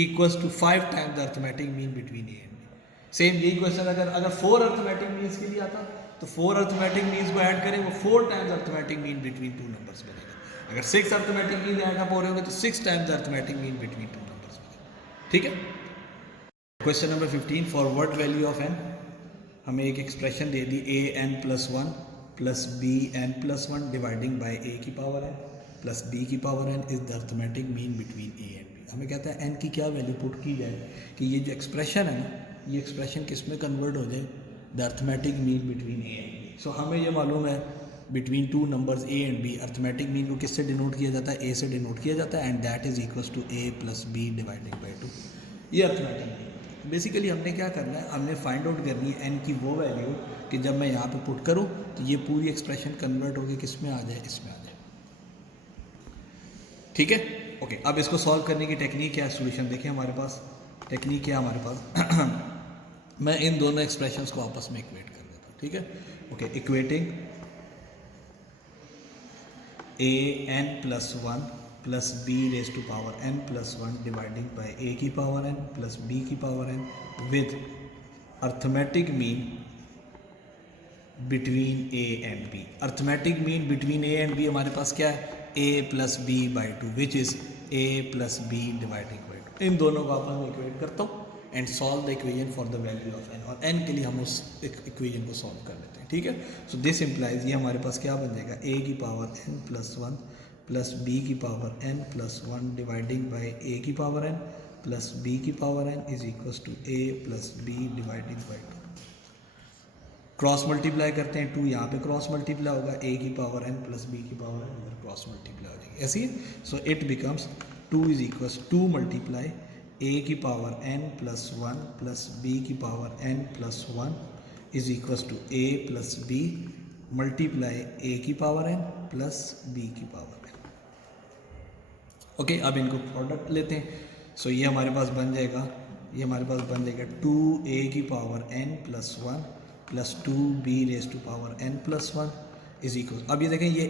equals to 5 times the arithmetic mean between a and b. Same यही क्वेश्चन अगर 4 अर्थमेटिक मीन्स के लिए आता तो 4 अर्थमेटिक मीन्स को ऐड करें, वो 4 times arithmetic mean between 2 numbers बनेगा। अगर 6 अर्थमेटिक मीन ऐड अप हो रहे होंगे तो 6 times the arithmetic mean between 2 numbers बनेगा, ठीक है। Question number 15, for what value of n, हमें एक एक्सप्रेशन दे दी, a n+1 plus b n+1 dividing by a की पावर है। प्लस बी की power n is the arithmetic mean between a and b. हमें कहता है एन की क्या वैल्यू पुट की जाए कि ये जो एक्सप्रेशन है ना, ये एक्सप्रेशन किस में कन्वर्ट हो जाए, the arithmetic mean between a and b. So हमें ये मालूम है between two numbers A and b arithmetic mean को किससे डिनोट किया जाता है, ए से डिनोट किया जाता है, and that is equals to A plus b divided by 2। ये अर्थमेटिक मीन। बेसिकली हमने क्या करना है, हमने फाइंड आउट करनी है एन की वो वैल्यू कि जब मैं यहाँ पे पुट करूँ तो ये पूरी एक्सप्रेशन कन्वर्ट होकर किस में आ जाए, इसमें आ जाए। ठीक है, ओके। अब इसको सॉल्व करने की टेक्निक क्या है, सोल्यूशन देखिए हमारे पास टेक्निक क्या है हमारे पास। मैं इन दोनों एक्सप्रेशंस को आपस में इक्वेट कर देता हूँ। ठीक है, okay. Equating a n plus 1 plus b raise to power n plus 1 dividing by a की पावर एन प्लस बी की power n with arithmetic mean between a and b. Arithmetic mean between a and b हमारे पास क्या है, a plus b by 2 which is a plus B dividing by 2। इन दोनों को आपस में इक्वेट करता हूँ and solve the equation for the value of n, और एन के लिए हम उस इक्वेशन को सॉल्व कर लेते हैं। ठीक है, सो दिस इम्प्लाइज ये हमारे पास क्या बन जाएगा, ए की power n plus 1 plus b की power n plus 1 dividing by a की पावर एन प्लस बी की power n is equals to A plus B dividing by 2। Cross multiply करते हैं, 2 यहाँ पे क्रॉस मल्टीप्लाई होगा, ए की पावर एन प्लस बी की पावर एन इधर क्रॉस मल्टीप्लाई हो जाएगी, ऐसे ही। So it becomes 2 is equals 2 multiply a की power n plus 1 plus b की power n plus 1 is equals to A plus b multiply a की power n plus b की power n. Okay, अब इनको प्रोडक्ट लेते हैं। सो ये हमारे पास बन जाएगा, ये हमारे पास बन जाएगा 2a की पावर n प्लस 1 प्लस 2b raise to power n plus 1 is equal. अब ये देखें, ये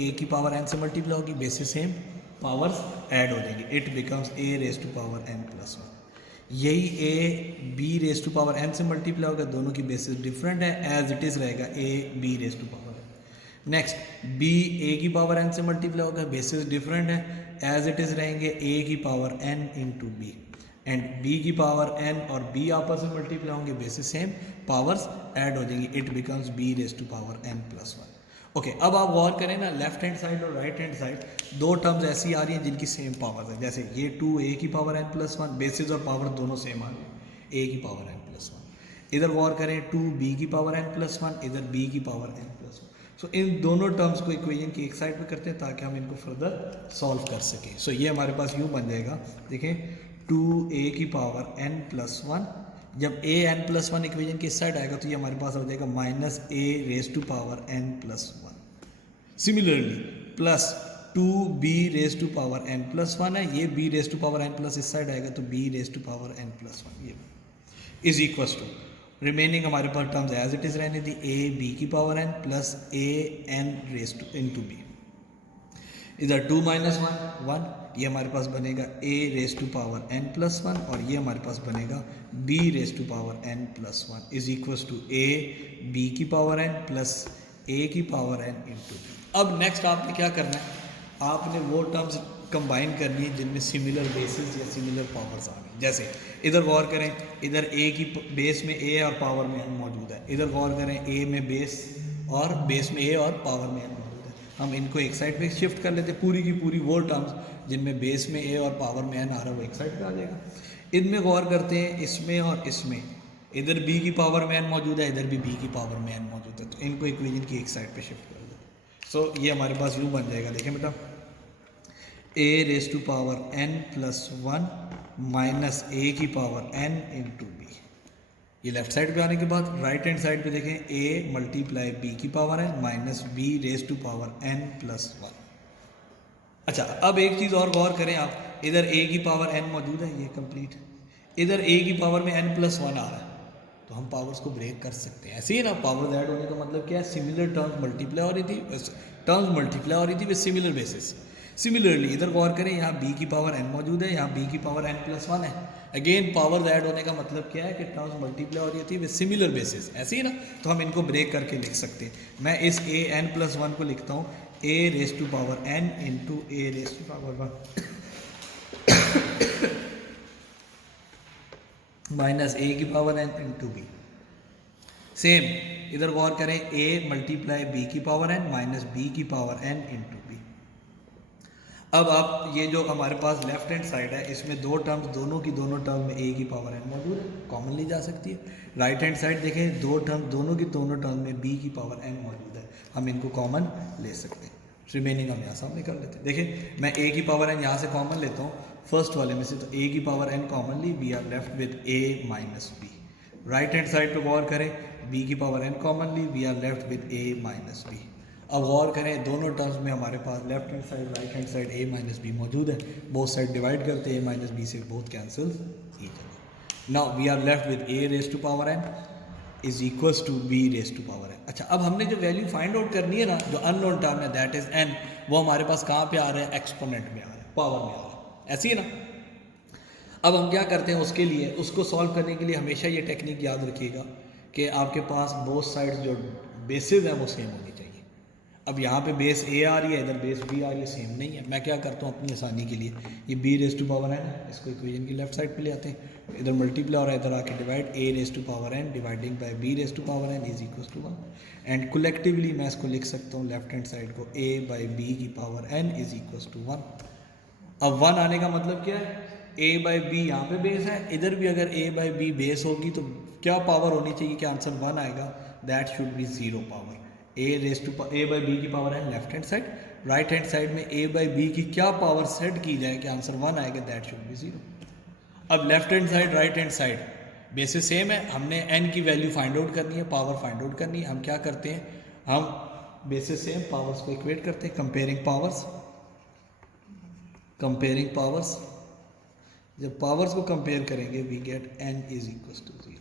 a की पावर n से मल्टीप्लाई होगी, बेसिस सेम, पावर्स ऐड हो जाएंगी, it becomes a raise to power n plus 1। यही a b raise to power n से मल्टीप्लाई होगा, दोनों की बेसिस डिफरेंट है, एज इट इज़ रहेगा a b raise to power n। Next b a की पावर n से multiply होगा, बेसिस डिफरेंट है, एज इट इज़ रहेंगे a की power n into b, and b की पावर n और b आपस में मल्टीप्लाई होंगे, बेसिस सेम, पावर्स ऐड हो जाएंगी, it becomes b raise to power n plus 1। Okay, अब आप गौर करें ना, लेफ्ट हैंड साइड और राइट हैंड साइड दो टर्म्स ऐसी आ रही हैं जिनकी सेम पावर्स है, जैसे ये 2a की पावर n प्लस 1, बेसिस और पावर दोनों सेम आ रही है, a की पावर n प्लस 1। इधर गौर करें 2b की पावर n प्लस 1, इधर b की पावर n प्लस 1। सो इन दोनों टर्म्स को इक्वेशन की एक साइड पे करते हैं ताकि हम इनको फर्दर सॉल्व कर सकें। सो ये हमारे पास यूँ बन जाएगा, देखें 2a की पावर n प्लस 1, जब a n प्लस 1 इक्वेशन की इस साइड आएगा तो ये हमारे पास हो जाएगा minus a raise to power n plus 1। Similarly plus 2b raise to power n plus 1 है, ये b raise to power n plus इस साइड आएगा तो b raise to power n plus 1, ये इज इक्वल्स टू रिमेनिंग हमारे पास terms as it is रहने दी, a b की power n plus a n raise to into b, इधर 2 माइनस 1 1, ये हमारे पास बनेगा a raise to power n plus 1, और ये हमारे पास बनेगा b raise to power n plus 1 is equals to a b की पावर n प्लस a की पावर n इंटू बी। अब नेक्स्ट आपने क्या करना है, आपने वो टर्म्स कंबाइन करनी है जिनमें सिमिलर बेसिस या सिमिलर पावर्स आ गई। जैसे इधर गौर करें, इधर a की बेस में a और पावर में n मौजूद है, इधर गौर करें a में बेस और बेस में a और पावर में n मौजूद है। हम इनको एक साइड पे शिफ्ट कर लेते, पूरी की पूरी वो टर्म्स जिनमें बेस में a और पावर में n आ रहा है वो एक साइड पे आ जाएगा। इनमें गौर करते हैं, इसमें और इसमें, इधर b की पावर में n मौजूद है, इधर भी b की पावर में n मौजूद है, तो इनको इक्वेशन की एक साइड पे शिफ्ट कर देते। सो ये हमारे पास यूँ बन जाएगा, देखें बेटा, a raise to power n plus 1 minus a की पावर n इंटू बी। ये लेफ्ट साइड पे आने के बाद राइट हैंड साइड पे देखें, a मल्टीप्लाई b की power n minus b raise to power n plus 1। अच्छा, अब एक चीज़ और गौर करें आप, इधर a की पावर n मौजूद है, ये कंप्लीट, इधर a की पावर में n प्लस 1 आ रहा है, तो हम पावर्स को ब्रेक कर सकते हैं। ऐसे ही ना, पावर्स ऐड होने का मतलब क्या है, सिमिलर टर्म्स मल्टीप्लाई हो रही थी, टर्म्स मल्टीप्लाई हो रही थी विद सिमिलर बेसिस। सिमिलरली इधर गौर करें, यहाँ b की पावर n मौजूद है, यहाँ b की पावर n प्लस 1 है। अगेन पावर्स ऐड होने का मतलब क्या है कि टर्म्स मल्टीप्लाई हो रही थी विद सिमिलर बेसिस, ऐसे ही ना, तो हम इनको ब्रेक करके लिख सकते हैं। मैं इस a n प्लस 1 को लिखता हूँ a raise to power n into a raise to power 1 minus a की power n into b. Same इधर गौर करें, a मल्टीप्लाई b की पावर n माइनस b की पावर n इंटू बी। अब आप ये जो हमारे पास लेफ्ट हैंड साइड है इसमें दो टर्म्स, दोनों की दोनों टर्म में ए की पावर एन मौजूद है, कॉमन ली जा सकती है। राइट हैंड साइड देखें, दो टर्म, दोनों की दोनों टर्म में बी की पावर एन मौजूद है, हम इनको कॉमन ले सकते हैं। रिमेनिंग हम यहाँ सामने कर लेते हैं। देखिए मैं ए की पावर एन यहाँ से कॉमन लेता हूँ फर्स्ट वाले में से, तो ए की पावर एन कॉमन ली, we are left with a minus b. Right hand side पे गौर करें, बी की पावर एन कॉमन ली, we are left with a minus b. अब गौर करें दोनों टर्म्स में हमारे पास left hand side right hand side a minus b मौजूद है, बोथ साइड डिवाइड करते हैं, ए माइनस बी से both cancel each other. Now we are left with a raise to power n is equals to b raise to power n. अच्छा, अब हमने जो value find out करनी है ना, जो अननोन टर्म है दैट इज एन, वो हमारे पास कहाँ पे आ रहा है, एक्सपोनेंट में आ रहा है, पावर में आ रहा है, ऐसी है ना। अब हम क्या करते हैं उसके लिए, उसको सॉल्व करने के लिए हमेशा ये टेक्निक याद रखिएगा कि आपके पास बोथ साइड्स जो बेसिस है वो सेम होनी चाहिए। अब यहाँ पे बेस ए आ रही है, इधर बेस बी आ रही है, सेम नहीं है। मैं क्या करता हूँ अपनी आसानी के लिए, ये b raise to power n है, इसको इक्वेशन की लेफ्ट साइड पे ले आते हैं, इधर मल्टीप्लाई हो रहा है, इधर आके divide, a raise to power n dividing by b raise to power n is equal to 1। And collectively मैं इसको लिख सकता हूँ लेफ्ट हैंड साइड को ए बाई बी की power n is equal to 1। अब 1 आने का मतलब क्या है, ए बाई बी यहाँ पे बेस है, इधर भी अगर ए बाई बी बेस होगी तो क्या पावर होनी चाहिए कि आंसर 1 आएगा, that should be 0 power. A raise to a by b की पावर है left hand side, right hand side में ए बाई बी की क्या पावर सेट की जाए कि आंसर 1 आएगा, दैट शुड बी 0। अब left hand side right hand side basis same है, हमने एन की वैल्यू फाइंड आउट करनी है, पावर फाइंड आउट करनी है। हम क्या करते हैं, हम बेसिस सेम पावर्स को इक्वेट करते हैं, कंपेयरिंग पावर्स। जब पावर्स को कंपेयर करेंगे we get n is equal to 0।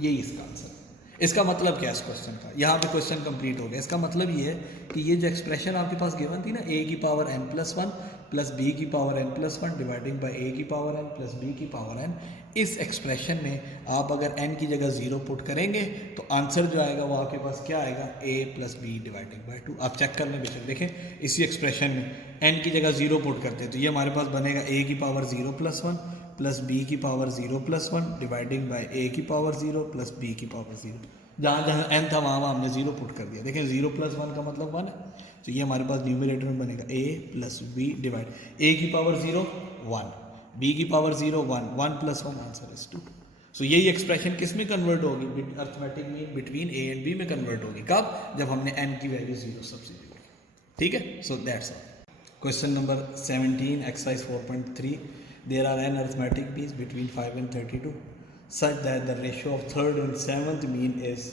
यही इसका आंसर है। इसका मतलब क्या है इस क्वेश्चन का, यहाँ पे क्वेश्चन कंप्लीट हो गया। इसका मतलब ये है कि ये जो एक्सप्रेशन आपके पास गिवन थी ना, ए की power n plus 1 plus b की power n plus 1 dividing by a की पावर एन प्लस बी की पावर एन, इस एक्सप्रेशन में आप अगर एन की जगह 0 पुट करेंगे तो आंसर जो आएगा वो आपके पास क्या आएगा, ए प्लस बी डिवाइडिंग बाई 2। आप चेक कर लें बेशक, देखें इसी एक्सप्रेशन में एन की जगह 0 पुट करते हैं तो ये हमारे पास बनेगा ए की पावर 0 प्लस 1 प्लस बी की power 0 plus 1 dividing by a की पावर 0 प्लस बी की पावर 0। जहाँ जहाँ एन था वहाँ हमने 0 पुट कर दिया। देखें 0 प्लस 1 का मतलब 1 है, तो ये हमारे पास न्यूमरेटर में बनेगा a plus b divide, a की पावर 0 1, बी की power 0 1, 1 plus 1 answer is 2। So यही एक्सप्रेशन किस में कन्वर्ट होगी, arithmetic mean between a and b में कन्वर्ट होगी। कब, जब हमने एन की वैल्यू 0 सब्स्टिट्यूट की। ठीक है, so that's all. Question number 17 exercise 4.3, there are n arithmetic means between 5 and 32 such that the ratio of third and seventh mean is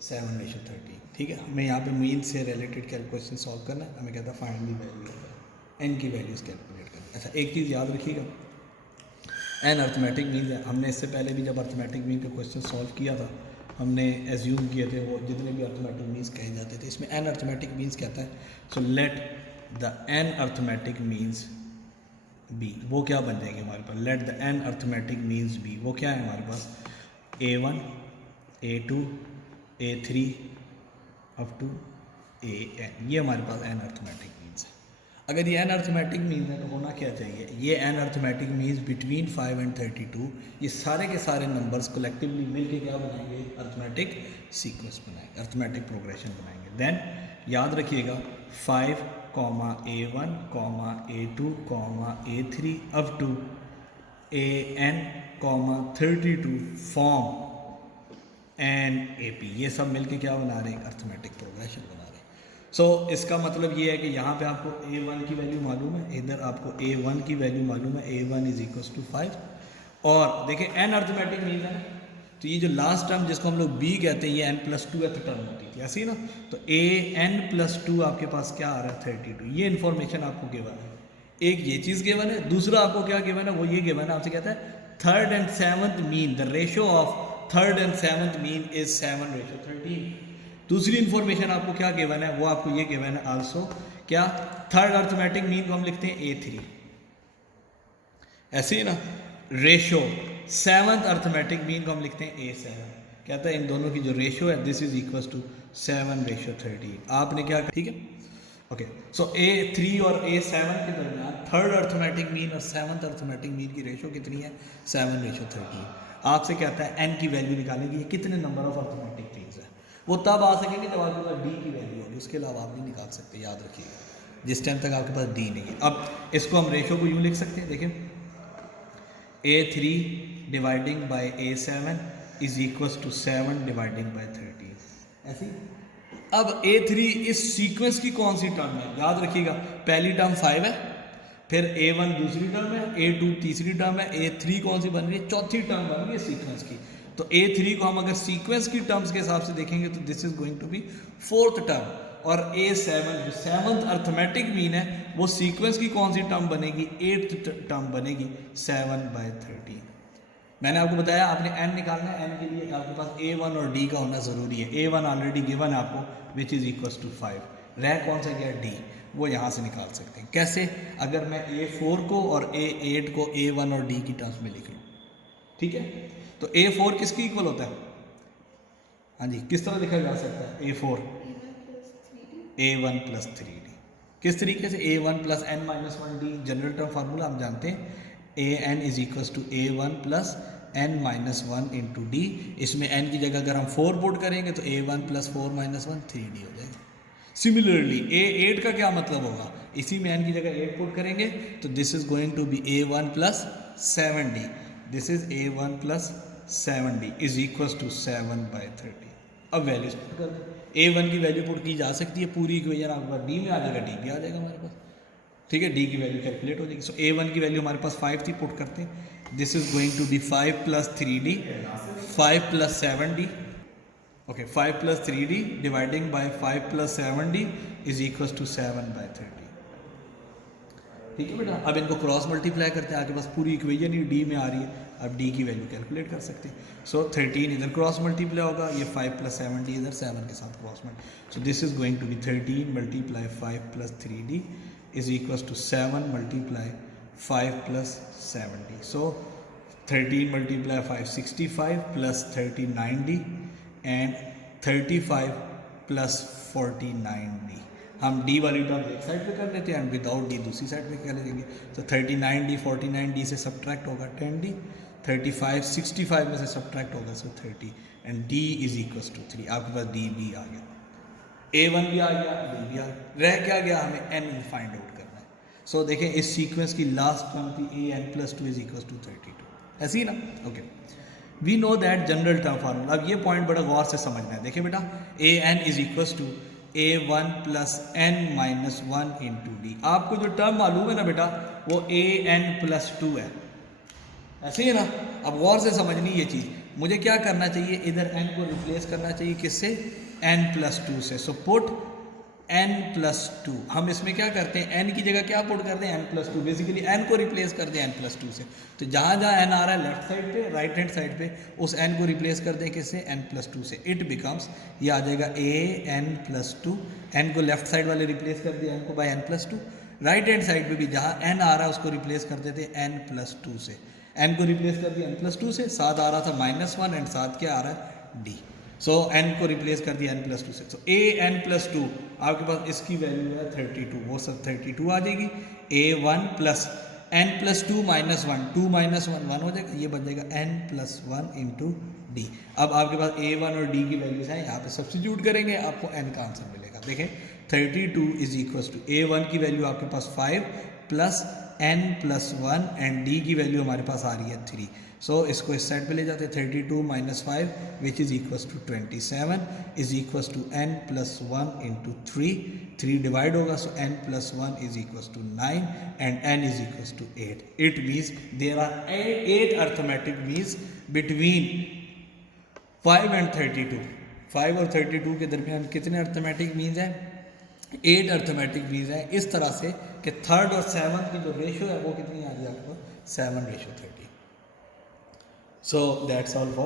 7:13। ठीक है, हमें यहाँ पे मीन से रिलेटेड कैलकुलेशन सॉल्व करना है। हमें कहता है फाइंड दी वैल्यू एन की वैल्यूज़ कैलकुलेट करना। अच्छा, एक चीज़ याद रखिएगा, एन अर्थमेटिक मीन्स है। हमने इससे पहले भी जब अर्थमेटिक मीन का क्वेश्चन सॉल्व किया था, हमने एज्यूम किए थे वो जितने भी अर्थमेटिक मीन्स कहे जाते थे, इसमें एन अर्थमेटिक मीन्स कहता है। So let the n arithmetic means be, वो क्या बन जाएगी हमारे पास, let the n arithmetic means be, वो क्या है हमारे पास, A1 A2 A3 up to AN, ये हमारे पास एन अर्थमेटिक मीन्स है। अगर ये एन अर्थमेटिक मीन्स है तो होना क्या चाहिए, ये N arithmetic means between 5 and 32, ये सारे के सारे नंबर्स कलेक्टिवली मिलके क्या बनाएंगे, अर्थमेटिक सीक्वेंस बनाएंगे, अर्थमेटिक प्रोग्रेशन बनाएंगे। देन याद रखिएगा 5, A1, A2, A3 up to AN, 32 form and AP, ये सब मिलके क्या बना रहे हैं, अर्थमेटिक प्रोग्रेशन बना रहे हैं। सो इसका मतलब ये है कि यहाँ पे आपको A1 की वैल्यू मालूम है, इधर आपको A1 की वैल्यू मालूम है, A1 इज इक्वल टू 5। और देखिए एन अर्थमेटिक मीन है, तो ये जो लास्ट टर्म जिसको हम लोग बी कहते हैं, ये n+2 टर्म होती थी, ऐसी ना। तो AN+2 आपके पास क्या आ रहा है, 32। ये इन्फॉर्मेशन आपको गिवन है, एक ये चीज़ गिवन है, दूसरा आपको क्या गिवन है, वो ये गिवन है, आपसे कहता है third and seventh mean, the ratio of third and seventh mean is 7:13। दूसरी इन्फॉर्मेशन आपको क्या गिवन है, वो आपको ये गिवन है आल्सो, क्या, थर्ड अर्थमेटिक मीन को हम लिखते हैं A3, ऐसे ही ना। रेशो सेवंथ अर्थमेटिक मीन को हम लिखते हैं A7, कहता है इन दोनों की जो रेशो है दिस इज इक्वल टू 7:13। आपने क्या, ठीक है, ओके। सो A3 और A7 के दरमियान थर्ड अर्थमेटिक मीन और सेवंथ अर्थमेटिक मीन की रेशो कितनी है, 7:13। आपसे कहता है एन की वैल्यू निकालने की, ये कितने नंबर ऑफ अर्थमेटिक मीन्स है, वो तब आ सकेंगे जब आपके पास डी की वैल्यू होगी, उसके अलावा आप नहीं निकाल सकते, याद रखिएगा। जिस टाइम तक आपके पास डी नहीं है। अब इसको हम रेशो को यूँ लिख सकते हैं, देखिए A3 dividing by A7 is equals to 7 dividing by 13, ऐसी। अब A3 इस सीक्वेंस की कौन सी टर्म है, याद रखिएगा पहली टर्म 5 है, फिर A1 दूसरी टर्म है, A2 तीसरी टर्म है, A3 कौन सी बन रही है, चौथी टर्म बन रही है सीक्वेंस की। तो A3 को हम अगर सीक्वेंस की टर्म्स के हिसाब से देखेंगे तो this is going to be fourth term, और A7 जो सेवंथ अर्थमेटिक मीन है वो सीक्वेंस की कौन सी टर्म बनेगी, 8th टर्म बनेगी 7/13। मैंने आपको बताया आपने n निकालना है, n के लिए आपके पास A1 और D का होना ज़रूरी है। A1 ऑलरेडी गिवन है आपको विच इज़ इक्वल्स टू 5, रह कौन सा गया D, वो यहाँ से निकाल सकते हैं। कैसे, अगर मैं A4 को और A8 को A1 और D की टर्म्स में लिख लूँ, ठीक है। तो A4 किसकी इक्वल होता है, हाँ जी, किस तरह लिखा जा सकता है A4, A1 प्लस 3D। किस तरीके से, A1 plus n-1D, general term formula हम जानते हैं, AN is equals to A1 plus n-1 into D। इसमें n की जगह अगर हम 4 पुट करेंगे तो A1 प्लस 4-1 3D हो जाएगा। सिमिलरली A8 का क्या मतलब होगा, इसी में n की जगह 8 पुट करेंगे तो this is going to be A1 plus 7D, this is A1 plus 7D is equals to 7/13। अब वैल्यूज पुट कर दें, A1 की वैल्यू पुट की जा सकती है, पूरी इक्वेशन आपके पास D में आ जाएगा, D भी आ जाएगा हमारे पास, ठीक है, D की वैल्यू कैलकुलेट हो जाएगी। सो A1 की वैल्यू हमारे पास 5 थी, पुट करते हैं, this is going to be 5 plus 3D, 5 plus 7D, okay 5 plus 3D dividing by 5 plus 7D is equals to 7/13, ठीक है बेटा। अब इनको क्रॉस मल्टीप्लाई करते हैं, आपके पास पूरी इक्वेशन ही D में आ रही है, अब D की वैल्यू कैलकुलेट कर सकते हैं। सो 13 इधर क्रॉस मल्टीप्लाई होगा, ये 5 प्लस 7D इधर 7 के साथ cross multiply, so this is going to be 13 multiply 5 plus 3D is equals to 7 multiply 5 plus 7D। So 13 multiply 5 65 plus 39D and 35 plus 49D। हम D वाली टर्म एक साइड पे कर लेते हैं एंड विदाउट D दूसरी साइड पे कर लेंगे। तो 39D 49D से सब्ट्रैक्ट होगा 10D, 35 65 में से सब्ट्रैक्ट होगा so 30 and D is equals to 3। आपके पास D भी आ गया, A1 भी आ गया, D भी आ गया, रह क्या गया, हमें N फाइंड आउट करना है। सो देखें इस सीक्वेंस की लास्ट टर्म थी AN plus 2 is equals to 32, ऐसी ही ना, okay. We know that general term formula, अब ये पॉइंट बड़ा गौर से समझना है। देखिए बेटा AN is equals to A1 plus n-1 into D। आपको जो टर्म मालूम है ना बेटा वो AN प्लस 2 है, ऐसे ही ना। अब गौर से समझनी ये चीज़, मुझे क्या करना चाहिए, इधर n को रिप्लेस करना चाहिए किससे, n प्लस 2 से। सो पुट n प्लस 2, हम इसमें क्या करते हैं n की जगह क्या पुट करते हैं n प्लस 2, बेसिकली n को रिप्लेस कर दें n प्लस 2 से। तो जहाँ जहाँ n आ रहा है लेफ्ट साइड पे, राइट हैंड साइड पे, उस n को रिप्लेस कर दें किससे, n प्लस 2 से। इट बिकम्स, ये आ जाएगा an प्लस 2, n को लेफ्ट साइड वाले रिप्लेस कर दिया n को by n plus 2, right hand side पे भी जहाँ n आ रहा है उसको रिप्लेस कर देते n प्लस 2 से। n को रिप्लेस कर दिया n प्लस 2 से, साथ आ रहा था -1 एंड साथ क्या आ रहा है D। सो n को रिप्लेस कर दिया n प्लस 2 से। सो AN प्लस 2 आपके पास इसकी वैल्यू है 32, वो सब 32 आ जाएगी। A1 प्लस n प्लस 2 -1, 2 -1 1 हो जाएगा, ये बन जाएगा n प्लस 1 इंटू D। अब आपके पास A1 और D की वैल्यूज हैं, यहाँ पे सब्स्टिट्यूट करेंगे आपको n का आंसर मिलेगा। देखें 32 इज इक्वल टू A1 की वैल्यू आपके पास 5 plus n plus 1 and D की वैल्यू हमारे पास आ रही है 3। सो इसको इस साइड पे ले जाते हैं, 32 minus 5 which is equals to 27 is equals to n plus 1 into 3 divide होगा, so n plus 1 is equals to 9 and n is equals to 8। It means there are 8 arithmetic means between 5 and 32। 5 और 32 के दरमियान कितने arithmetic means हैं, 8 arithmetic means हैं। इस तरह से कि थर्ड और सेवन्थ की जो रेशो है वो कितनी आ रही है आपको, 7:30। So that's all for